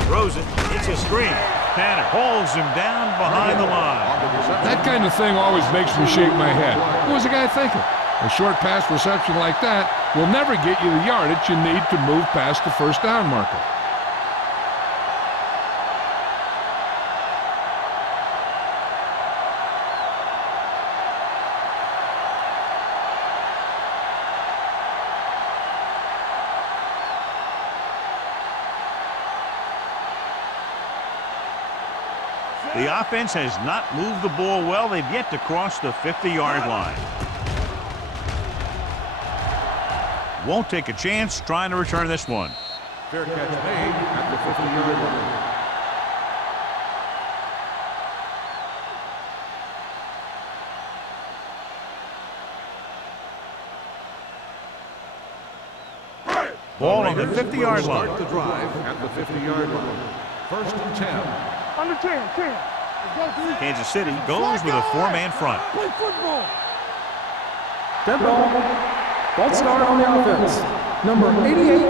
Throws it. It's a screen. Tanner holds him down behind the line. That kind of thing always makes me shake my head. What was the guy thinking? A short pass reception like that will never get you the yardage you need to move past the first down marker. The offense has not moved the ball well. They've yet to cross the 50-yard line. Won't take a chance trying to return this one. Fair catch made at the 50-yard line. Ball on the 50-yard Start line. the drive at the 50-yard line. First and 10. Under 10. 10. Let's go, dude. Kansas City goes with a four-man front. Play football. Dead ball. False start on the offense. Number 88.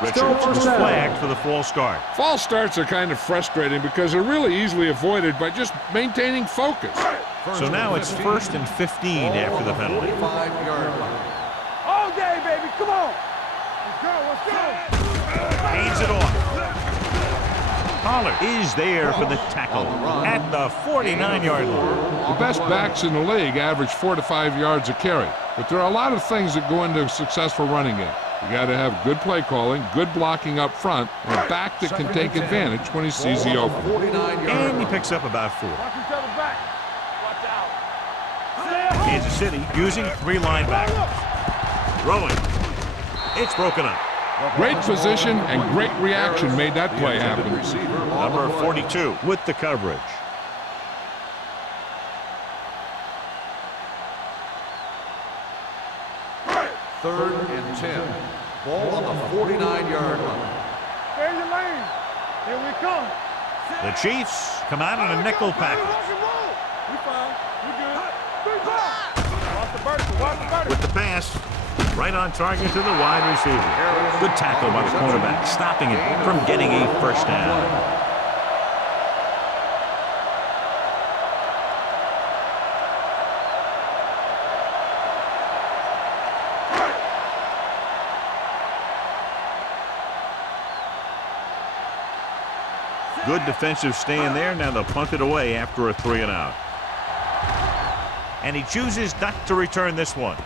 Richards was flagged for the false start. False starts are kind of frustrating because they're really easily avoided by just maintaining focus. So now it's 1st and 15 after the penalty. 45-yard line. All day, baby. Come on. Let's go. Let's go. Hands it off. Pollard is there for the tackle at the 49-yard line. The best backs in the league average 4 to 5 yards a carry, but there are a lot of things that go into a successful running game. You got to have good play calling, good blocking up front, and a back that can take advantage when he sees the open. And he picks up about 4. Watch each other back. Watch out. Kansas City using 3 linebackers. Throwing. It's broken up. Great position and great reaction made that play happen. Number 42 with the coverage. Third and 10. Ball on the 49-yard line. Stay in your lane. Here we come. The Chiefs come out in a nickel package. We fine. We good. 3 ball. Watch the vertical. Watch the vertical. With the pass, right on target to the wide receiver. Good tackle by the cornerback, stopping him from getting a first down. Good defensive stand there. Now they'll punt it away after a 3 and out. And he chooses not to return this one.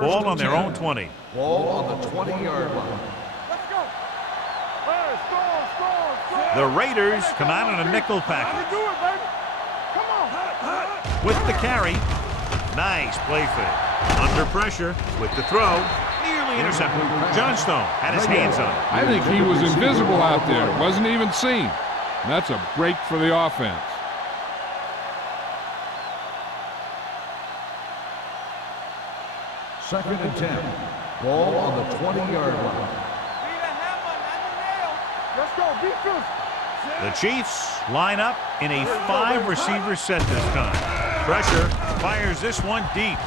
Ball on their own 20. Ball on the 20-yard line. Let's go. Hey, score. The Raiders come out in a nickel How you package. do it, baby? Come on. With the carry. Nice play fake. Under pressure with the throw. Nearly intercepted. Johnstone had his hands on it. I think he was invisible out there. Wasn't even seen. And that's a break for the offense. Second and 10. Ball on the 20-yard line. Let's go. Defense. The Chiefs line up in a 5-receiver set this time. Pressure, fires this one deep.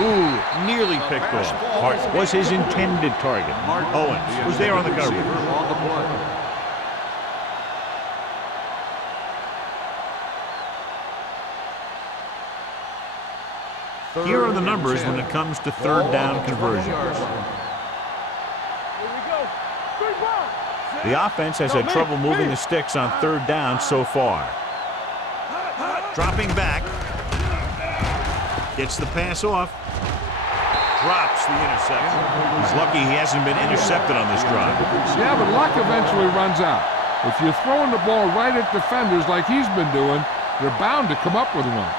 Ooh, nearly picked off. Hart was his intended target. Owens was there on the coverage. On the play. Here are the numbers when it comes to third down conversions. Here we go. 3 balls. The offense has had trouble moving the sticks on third down so far. Dropping back. Gets the pass off. Drops the interception. He's lucky he hasn't been intercepted on this drive. Yeah, but luck eventually runs out. If you're throwing the ball right at defenders like he's been doing, they're bound to come up with one.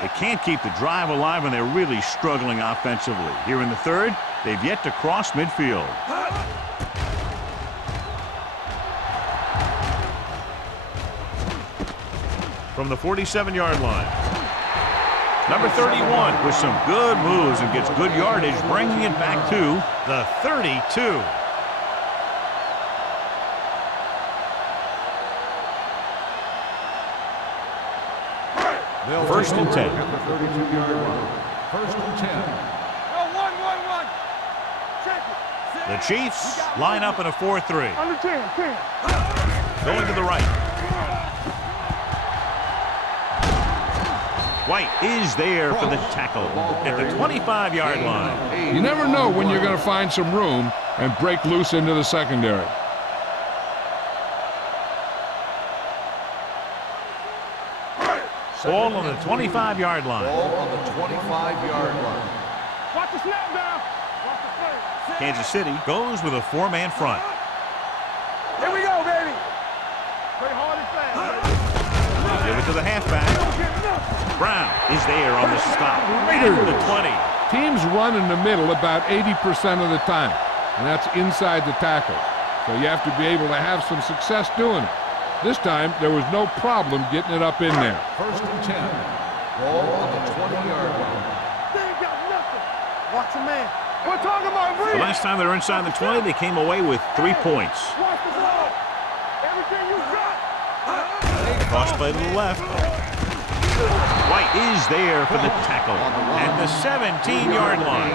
They can't keep the drive alive, and they're really struggling offensively. Here in the third, they've yet to cross midfield. From the 47-yard line. Number 31 with some good moves and gets good yardage, bringing it back to the 32. First and 10. At the 32-yard line. First and 10. Go 1. Check it. The Chiefs line up in a 4-3. Under 10. Going to the right. White is there for the tackle at the 25-yard line. You never know when you're going to find some room and break loose into the secondary. Ball on the 25-yard line. Ball on the 25-yard line. Watch the snap down. Watch the play. Kansas City goes with a 4-man front. Here we go, baby. Play hard and fast. Give it to the halfback. Brown is there on the stop. At the 20. Teams run in the middle about 80% of the time, and that's inside the tackle. So you have to be able to have some success doing it. This time, there was no problem getting it up in there. First and 10. Ball on the 20-yard line. They ain't got nothing. Watch the man. We're talking about The read. last time they were inside the 20, they came away with 3 points. Watch the ball. Everything you got. Cross play to the left. White is there for the tackle at the 17-yard line.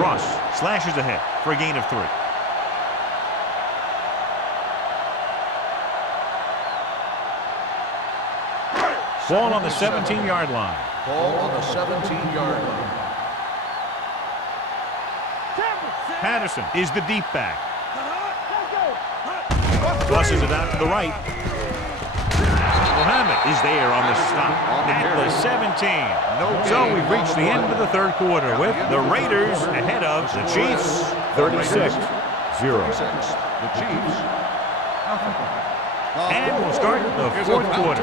Ross slashes ahead for a gain of 3. Ball on the 17-yard line. Ball on the 17-yard line. Patterson is the deep back. Flushes it out to the right. Mohammed is there on the stop at the 17. So we've reached the end of the third quarter with the Raiders ahead of the Chiefs 36-0. The Chiefs, nothing. And we'll start the fourth quarter.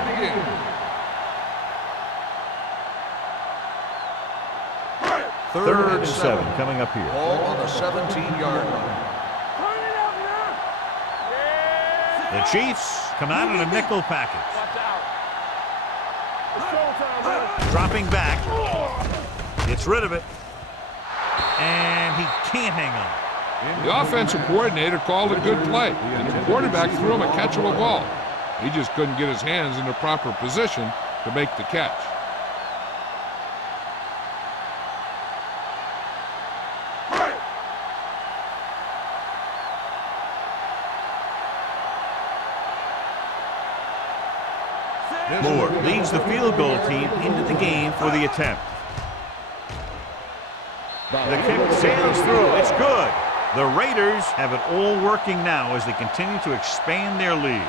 Third and 7 coming up here. Ball on the 17-yard line. Turn it up now. The Chiefs come out in a nickel package. Watch out. It's showtime, man. Dropping back. Gets rid of it. And he can't hang on. The offensive coordinator called a good play, and the quarterback threw him a catchable ball. He just couldn't get his hands in the proper position to make the catch. Moore leads the field goal team into the game for the attempt. The kick sails through. It's good. The Raiders have it all working now as they continue to expand their lead.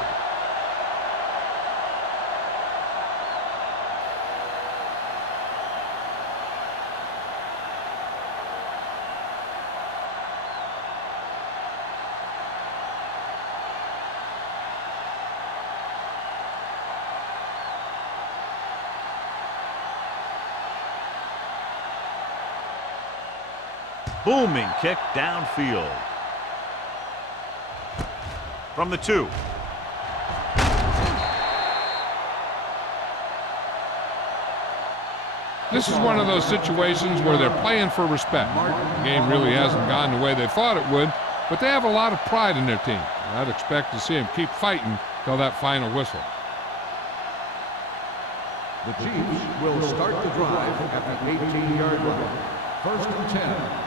Booming kick downfield. From the 2. This is one of those situations where they're playing for respect. The game really hasn't gone the way they thought it would, but they have a lot of pride in their team. I'd expect to see them keep fighting till that final whistle. The Chiefs will start the drive at the 18-yard line. First and 10.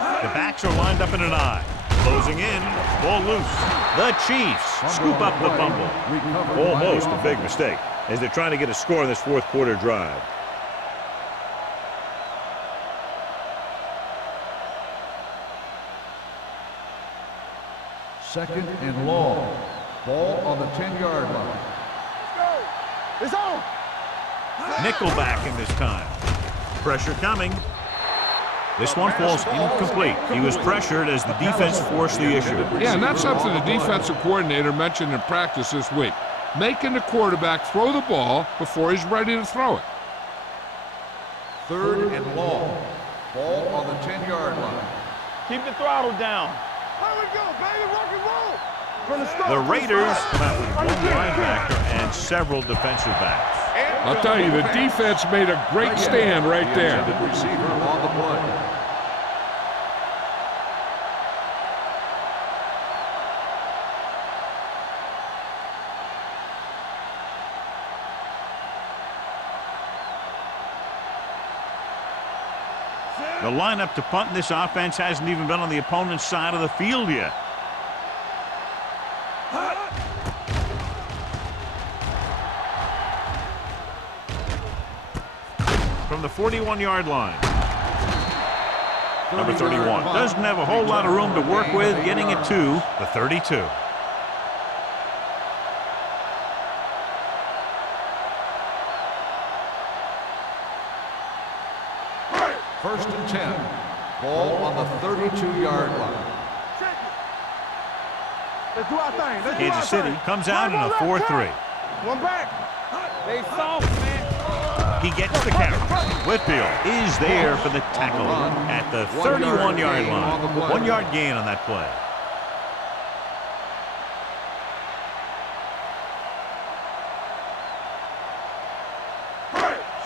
The backs are lined up in an I. Closing in. Ball loose. The Chiefs scoop up the fumble. Almost a big mistake as they're trying to get a score in this fourth quarter drive. Second and long. Ball on the 10-yard line. It's on. Nickelback in this time. Pressure coming. This one falls incomplete. He was pressured as the defense forced the issue. Yeah, and that's something the defensive coordinator mentioned in practice this week. Making the quarterback throw the ball before he's ready to throw it. Third and long. Ball on the 10-yard line. Keep the throttle down. There we go, baby. Rock and roll. From the start. The Raiders come out with one linebacker and several defensive backs. I'll tell you, the defense made a great stand right there. The receiver on the play. The lineup to punt in this offense hasn't even been on the opponent's side of the field yet. From the 41-yard line. Number 31 doesn't have a whole lot of room to work with, getting it to the 32. First and 10. Ball on the 32-yard line. Let's do our thing. Let's do our Kansas City thing. comes out in a 4-3. One back. They soft, man. He gets the carry. Whitfield is there for the tackle at the 31-yard line. 1 yard gain on that play.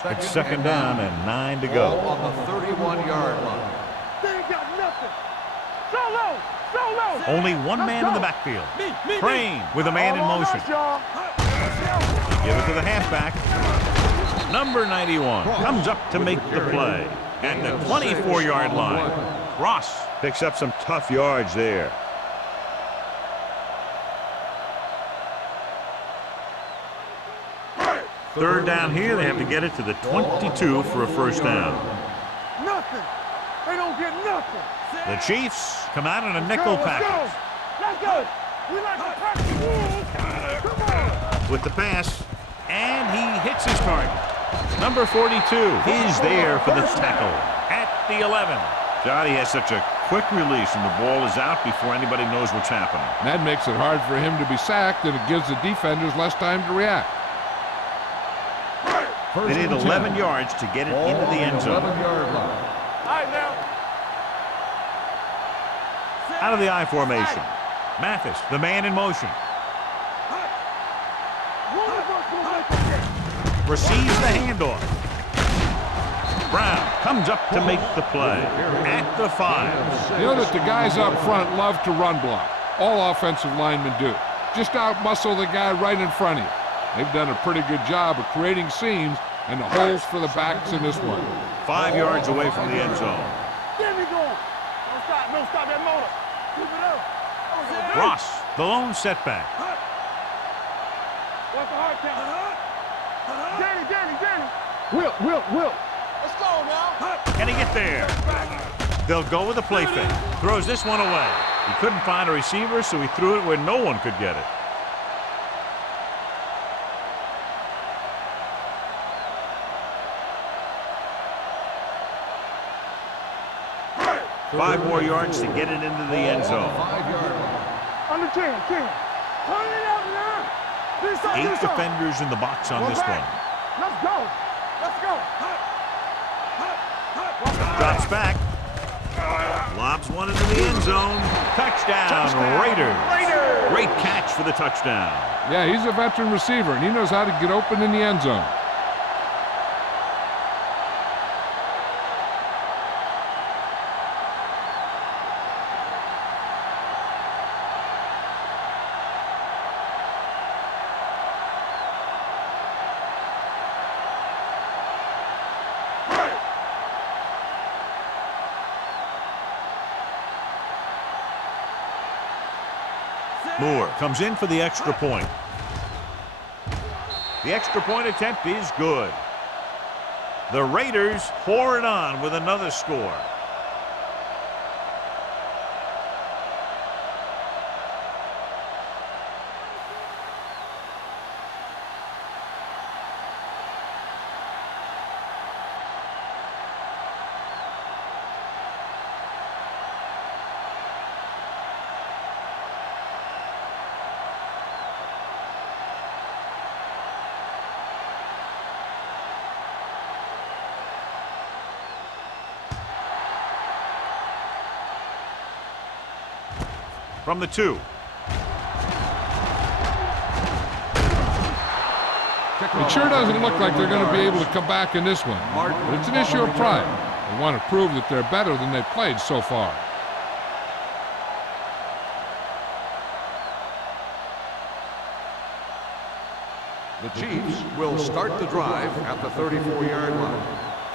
It's second down and 9 to Ball go. on the 31-yard line. They ain't got nothing. So low. So low. Only one man in the backfield. Crane with a man in motion. Give it to the halfback. Number 91 comes up to make the play at the 24-yard line. Ross picks up some tough yards there. Third down here, they have to get it to the 22 for a first down. Nothing. They don't get nothing. The Chiefs come out in a nickel package. Let's go. We like to pack the wolves. Come on. With the pass, and he hits his target. Number 42 is there for the tackle at the 11. Johnny has such a quick release, and the ball is out before anybody knows what's happening. And that makes it hard for him to be sacked, and it gives the defenders less time to react. They need 11 yards to get it into the end zone. 11-yard line. All right, now. Out of the I formation. Mathis, the man in motion. Receives the handoff. Brown comes up to make the play at the 5. You know that the guys up front love to run block. All offensive linemen do. Just out-muscle the guy right in front of you. They've done a pretty good job of creating seams and the holes for the backs in this one. 5 yards away from the end zone. Get me going. Don't stop that motor. Keep it up. Ross, the lone setback. What's the hard count? Danny. Will. Let's go now. Can he get there? They'll go with a play fake. Throws this one away. He couldn't find a receiver, so he threw it where no one could get it. Five more yards to get it into the end zone. 5-yard line. Under 10. Turn it up now. Do something, do 8 something. defenders in the box on this one. Let's go. Let's go. Drops back. Lobs one into the end zone. Touchdown, Raiders. Great catch for the touchdown. Yeah, he's a veteran receiver, and he knows how to get open in the end zone. Moore comes in for the extra point. The extra point attempt is good. The Raiders pour it on with another score. From the 2. It sure doesn't look like they're going to be able to come back in this one, but it's an issue of pride. They want to prove that they're better than they've played so far. The Chiefs will start the drive at the 34-yard line.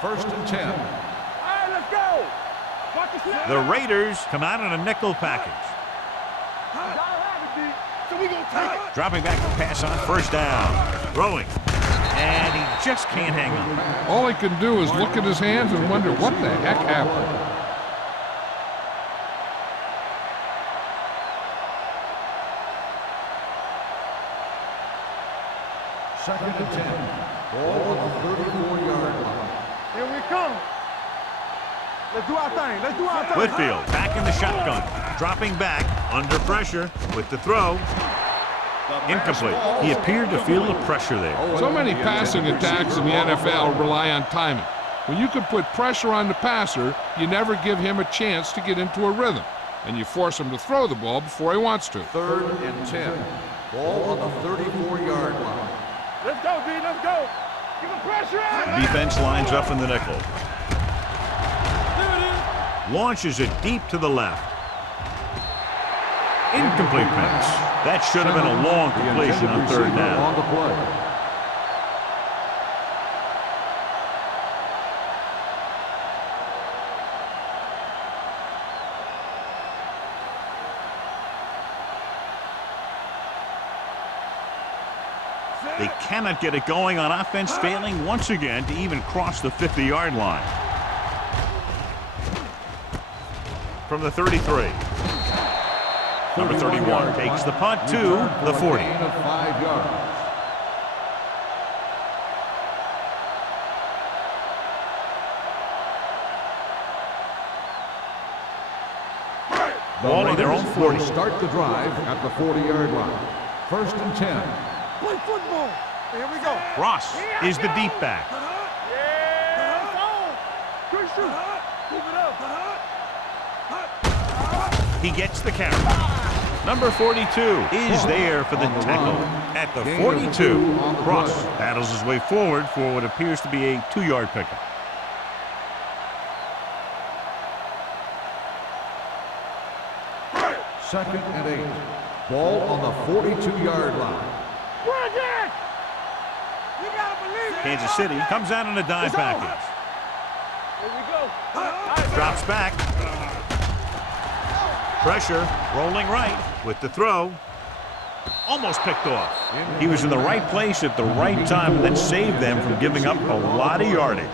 1st and 10. All right, let's go. Watch the snap. The Raiders come out in a nickel package. So we gonna take it. Dropping back to pass on first down. Throwing. And he just can't hang on. All he can do is look at his hands and wonder what the heck happened. Second and 10. Ball on the 34-yard line. Here we come. Let's do our thing. Let's do our thing. Whitfield back in the shotgun. Dropping back under pressure with the throw. Incomplete. He appeared to feel the pressure there. So many passing attacks in the NFL rely on timing. When you can put pressure on the passer, you never give him a chance to get into a rhythm, and you force him to throw the ball before he wants to. 3rd and 10. Ball on the 34-yard line. Let's go, D. Let's go. Give the pressure out. Defense lines up in the nickel. Launches it deep to the left. Incomplete pass. That should have been a long completion on 3rd down. On the play. They cannot get it going on offense, failing once again to even cross the 50-yard line. From the 33. Number 31 takes the punt to the 40. Gain of 5 yards. Ball on their own 40. Will start the drive at the 40-yard line. 1st and 10. Play football. Here we go. Ross is the deep back. Yeah. Good shoot. Keep it up. He gets the carry. Number 42 is there for the tackle at the 42. Ross battles his way forward for what appears to be a 2-yard pickup. Second and 8. Ball on the 42-yard line. Work it. You gotta believe it. Kansas City comes out in a dime package. Here we go. Drops back. Pressure, rolling right with the throw. Almost picked off. He was in the right place at the right time and then saved them from giving up a lot of yardage.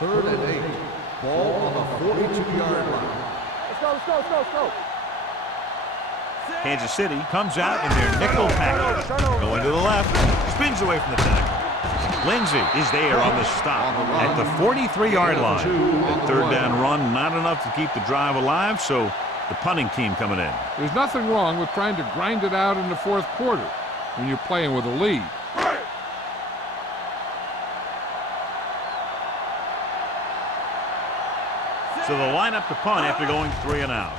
3rd and 8. Ball on the 42-yard line. Let's go, let's go, let's go, let's go. Kansas City comes out in their nickel package. Going to the left, spins away from the tackle. Lindsay is there on the stop at the 43-yard line. That 3rd down run, not enough to keep the drive alive, so the punting team coming in. There's nothing wrong with trying to grind it out in the 4th quarter when you're playing with a lead. So they'll line up to punt after going 3 and out.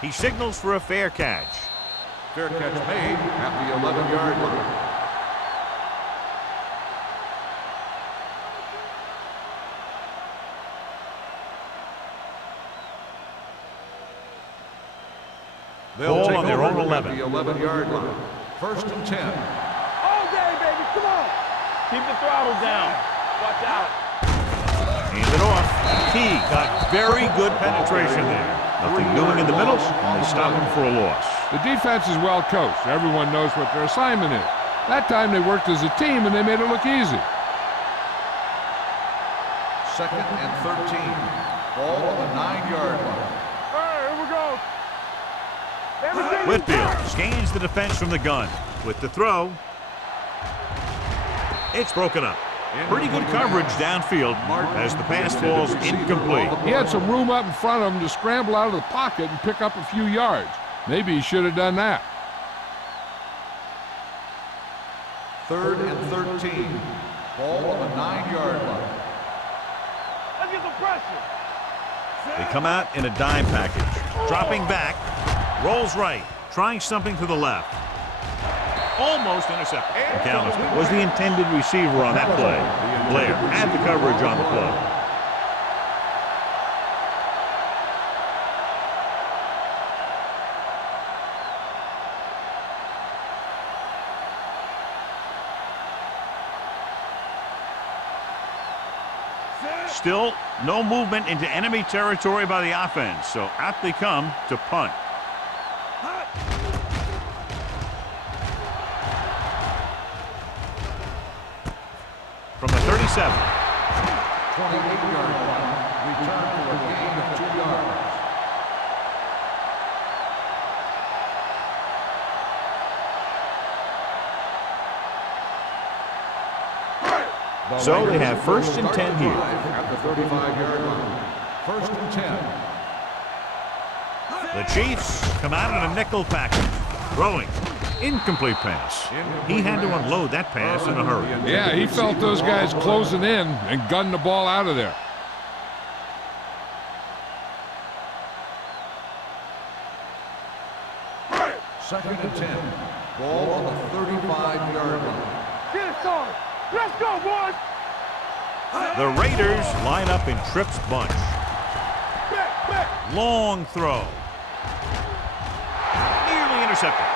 He signals for a fair catch. Fair catch made at the 11-yard line. They'll take on their own over 11. at the 11-yard line. 1st and 10. All day, baby, come on. Keep the throttle down. Watch out. Hand it off. Key got very good penetration there. Nothing doing in the middle, and they stop him for a loss. The defense is well coached. Everyone knows what their assignment is. That time they worked as a team and they made it look easy. 2nd and 13. Ball on the 9-yard line. All right, here we go. Everything Whitfield scans the defense from the gun. With the throw, it's broken up. Pretty good coverage downfield as the pass falls incomplete. He had some room up in front of him to scramble out of the pocket and pick up a few yards. Maybe he should have done that. 3rd and 13. Ball on the 9-yard line. Let's get some pressure. They come out in a dime package. Dropping back, rolls right, trying something to the left. Almost intercepted. McAllister was the intended receiver on that play. Blair had the coverage on the play. Still no movement into enemy territory by the offense, so out they come to punt. From the 37. 28-yard line. Return for a gain of 2 yards. So they have 1st and 10 here. At the 35-yard line. 1st and 10. The Chiefs come out in a nickel package. Throwing. Incomplete pass. He had to unload that pass in a hurry. Yeah, he felt those guys closing in and gunned the ball out of there. Second and 10. Ball on the 35-yard line. Get it started. Let's go, boys. The Raiders line up in Tripp's bunch. Long throw. Nearly intercepted.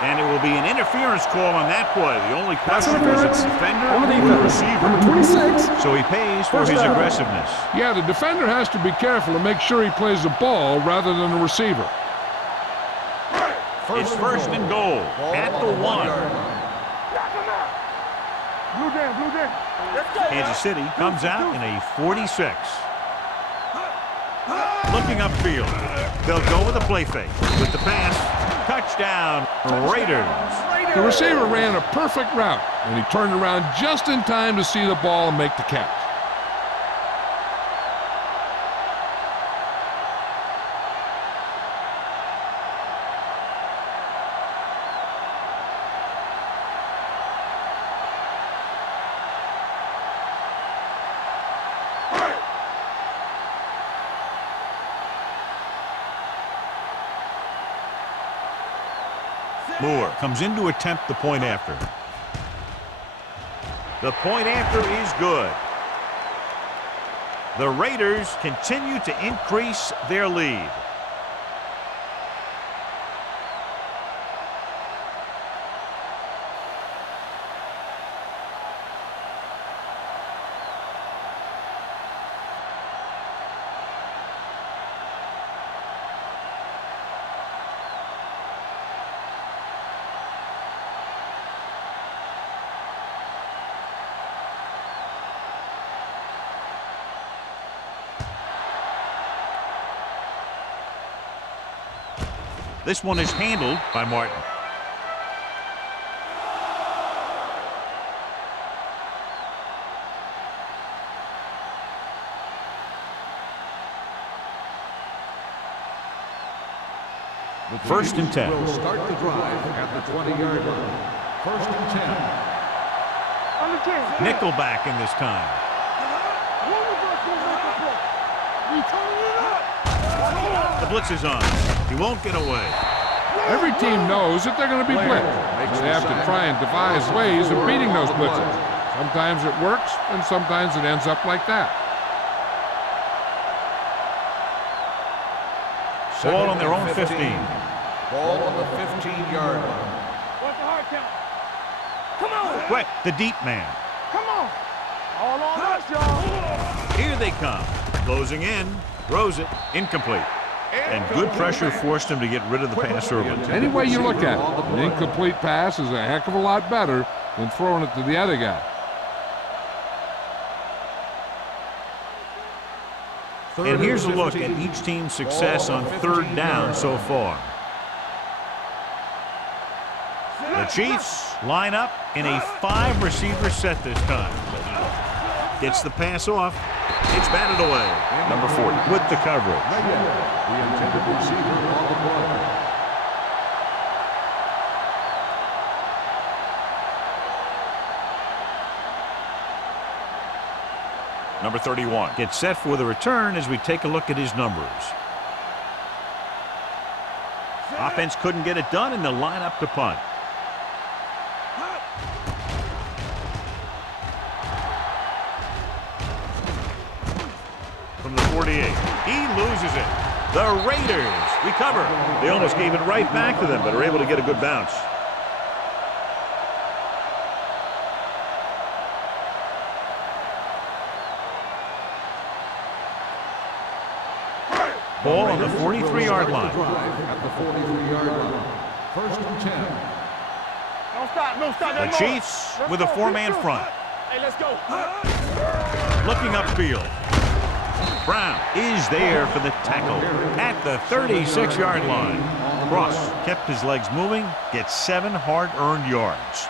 And it will be an interference call on that play. The only question is if the defender On the or the defense, receiver. number 26. So he pays for First his down. aggressiveness. Yeah, the defender has to be careful to make sure he plays the ball rather than the receiver. It's 1st and goal at the 1. Knock him out. Blue down, blue down. Let's go. Kansas City comes out in a 46. Looking upfield. They'll go with a play fake. With the pass, touchdown, Raiders. The receiver ran a perfect route, and he turned around just in time to see the ball and make the catch. Moore comes in to attempt the point after. The point after is good. The Raiders continue to increase their lead. This one is handled by Martin. The First and Chiefs 10. will start the drive at the 20-yard line. First and 10. On the 10. Nickelback in this time. The blitz is on. He won't get away. Every team knows that they're going to be blitzed. They have to try and devise ways of beating those blitzes. Sometimes it works, and sometimes it ends up like that. Ball on their own 15. Ball on the 15-yard line. What's the hard count? Come on. Quick, the deep man. Come on. All on us, y'all. Here they come. Closing in. Throws it. Incomplete. And good pressure forced him to get rid of the pass early. Any way you look at it, an incomplete pass is a heck of a lot better than throwing it to the other guy. And here's a look at each team's success on third down so far. The Chiefs line up in a 5-receiver set this time. Gets the pass off. It's batted away. Number 40 with the coverage. The intended receiver on the play. Number 31 gets set for the return as we take a look at his numbers. Offense couldn't get it done, and they'll line up to punt. From the 48, he loses it. The Raiders recover. They almost gave it right back to them, but are able to get a good bounce. Ball on the 43-yard line. At the 43-yard line. First and 10. Don't stop. No stop. The Chiefs with a 4-man front. Hey, let's go. Looking upfield. Brown is there for the tackle at the 36-yard line. Ross kept his legs moving, gets 7 hard-earned yards.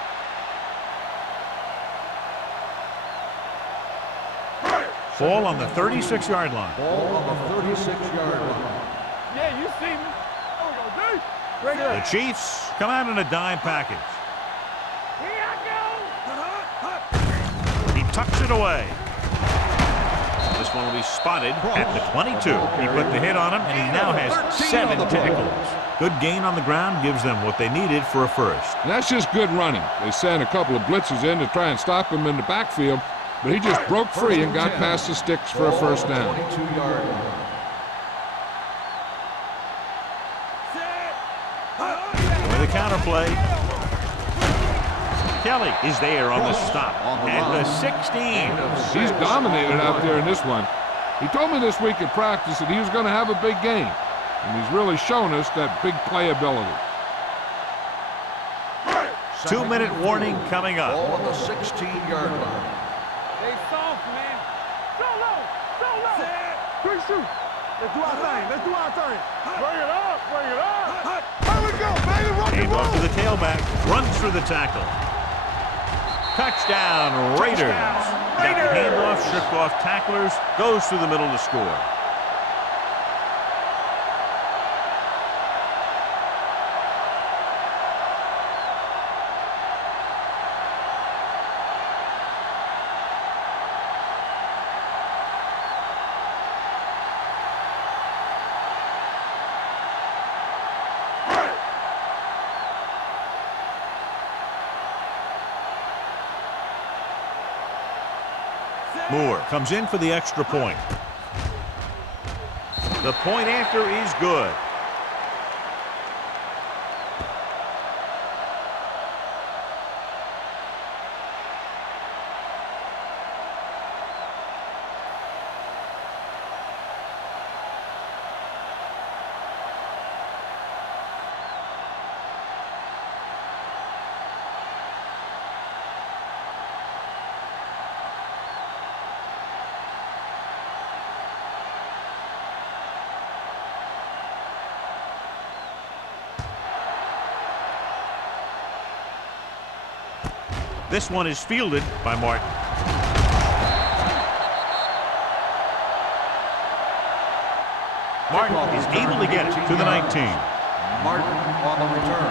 Ball on the 36-yard line. Ball on the 36-yard line. Yeah, you see me. There we go, dude. Bring it The up. Chiefs come out in a dime package. Here I go. He tucks it away. This one will be spotted at the 22. He put the hit on him, and he now has 7 tackles. Good gain on the ground gives them what they needed for a first. And that's just good running. They sent a couple of blitzes in to try and stop him in the backfield, but he just broke free and got past the sticks for a first down. 22-yard line. With a counter play. Kelly is there on the stop at the 16. He's dominated out there in this one. He told me this week at practice that he was going to have a big game, and he's really shown us that big playability. 2-minute warning coming up. Ball on the 16-yard line. They soft, man. Go low. Go low. Quick shoot. Let's do our thing. Let's do our thing. Bring it up. Bring it up. Here we go, baby. Rock and Hand off to roll. the tailback. Runs through the tackle. Touchdown, Raiders. Got the handoff, stripped off tacklers, goes through the middle to score. Moore comes in for the extra point. The point after is good. This one is fielded by Martin. Martin is able to get it to the 19. Martin on the return.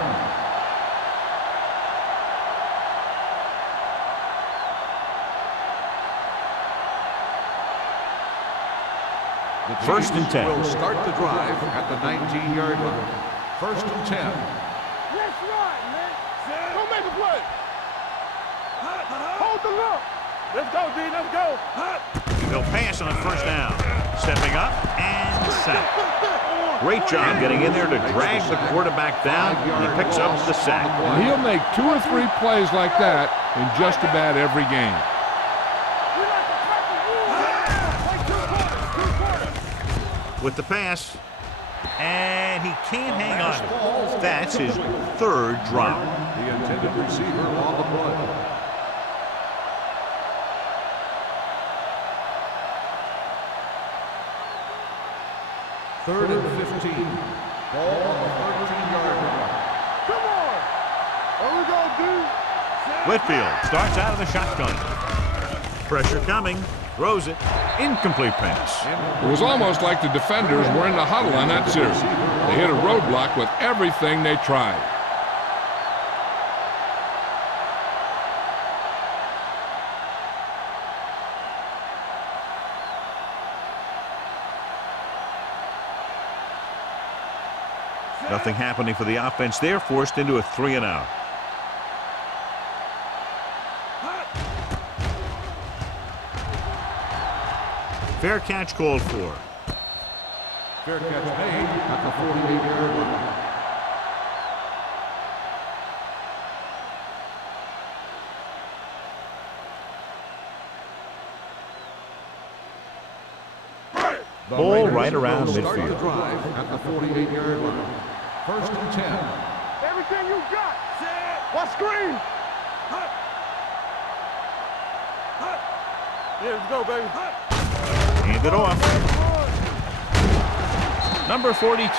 The First and 10. Will start the drive at the 19-yard line. First and 10. Let's ride, man. Go make a play. Hold the look. Let's go, D. Let's go. They'll pass on first down. Stepping up and sack. Great job getting in there to drag the quarterback down. He picks up the sack. And he'll make 2 or 3 plays like that in just about every game. With the pass, and he can't hang on. That's his 3rd drop. The intended receiver on the play. Third and 15. Ball on the 13-yard line. Come on. There we go, dude. Whitfield starts out of the shotgun. Pressure coming. Throws it. Incomplete pass. It was almost like the defenders were in the huddle on that series. They hit a roadblock with everything they tried. Nothing happening for the offense. They're forced into a 3-and-out. Fair catch called for. Fair catch made at the 48-yard line. Ball right around Start the midfield. drive at the 48-yard line. First and 10. Everything you got. What screen? Yeah, let's go, baby. Hand it off. Number 42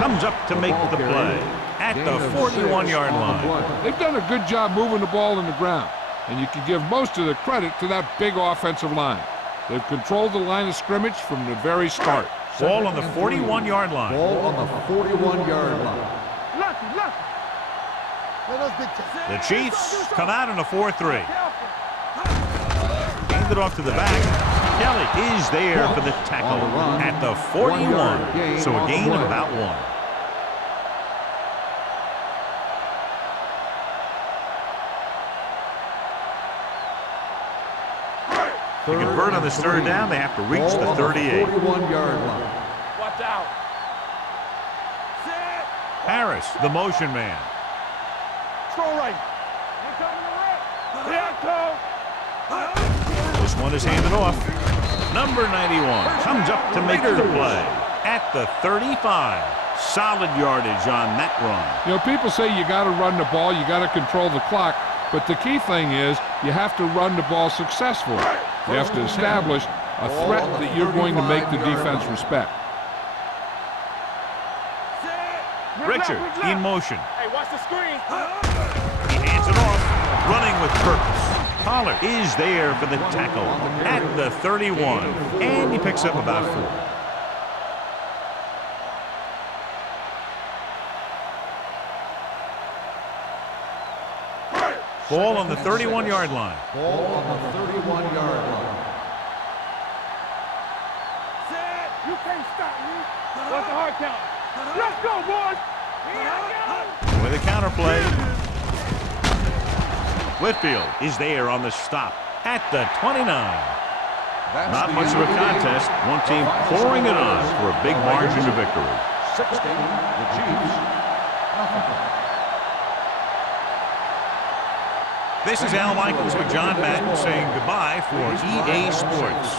comes up to make the play at the 41-yard line. They've done a good job moving the ball in the ground, and you can give most of the credit to that big offensive line. They've controlled the line of scrimmage from the very start. Ball on the 41-yard line. Ball on the 41-yard line. Lucky. Let us big time. The Chiefs come out in a 4-3. Hand it off to the back. Kelly is there for the tackle at the 41. So a gain of about 1. To convert on this 3rd down, they have to reach the 38. 41-yard line. Watch out. Harris, the motion man. Throw right. Here coming the right. Here I come. This one is handed off. Number 91 comes up to make the play at the 35. Solid yardage on that run. You know, people say you got to run the ball, you got to control the clock, but the key thing is you have to run the ball successfully. You have to establish a threat that you're going to make the defense respect. Richard in motion. Hey, watch the screen. He hands it off, running with purpose. Pollard is there for the tackle at the 31, and he picks up about 4. Ball on the 31-yard line. Ball on the 31-yard line. You can't stop me. What's the hard count? Let's go, boys. With a counter play. Whitfield is there on the stop at the 29. Not much of a contest. One team pouring it on for a big margin of victory. 60, the Chiefs, nothing. This is Al Michaels with John Madden saying goodbye for EA Sports.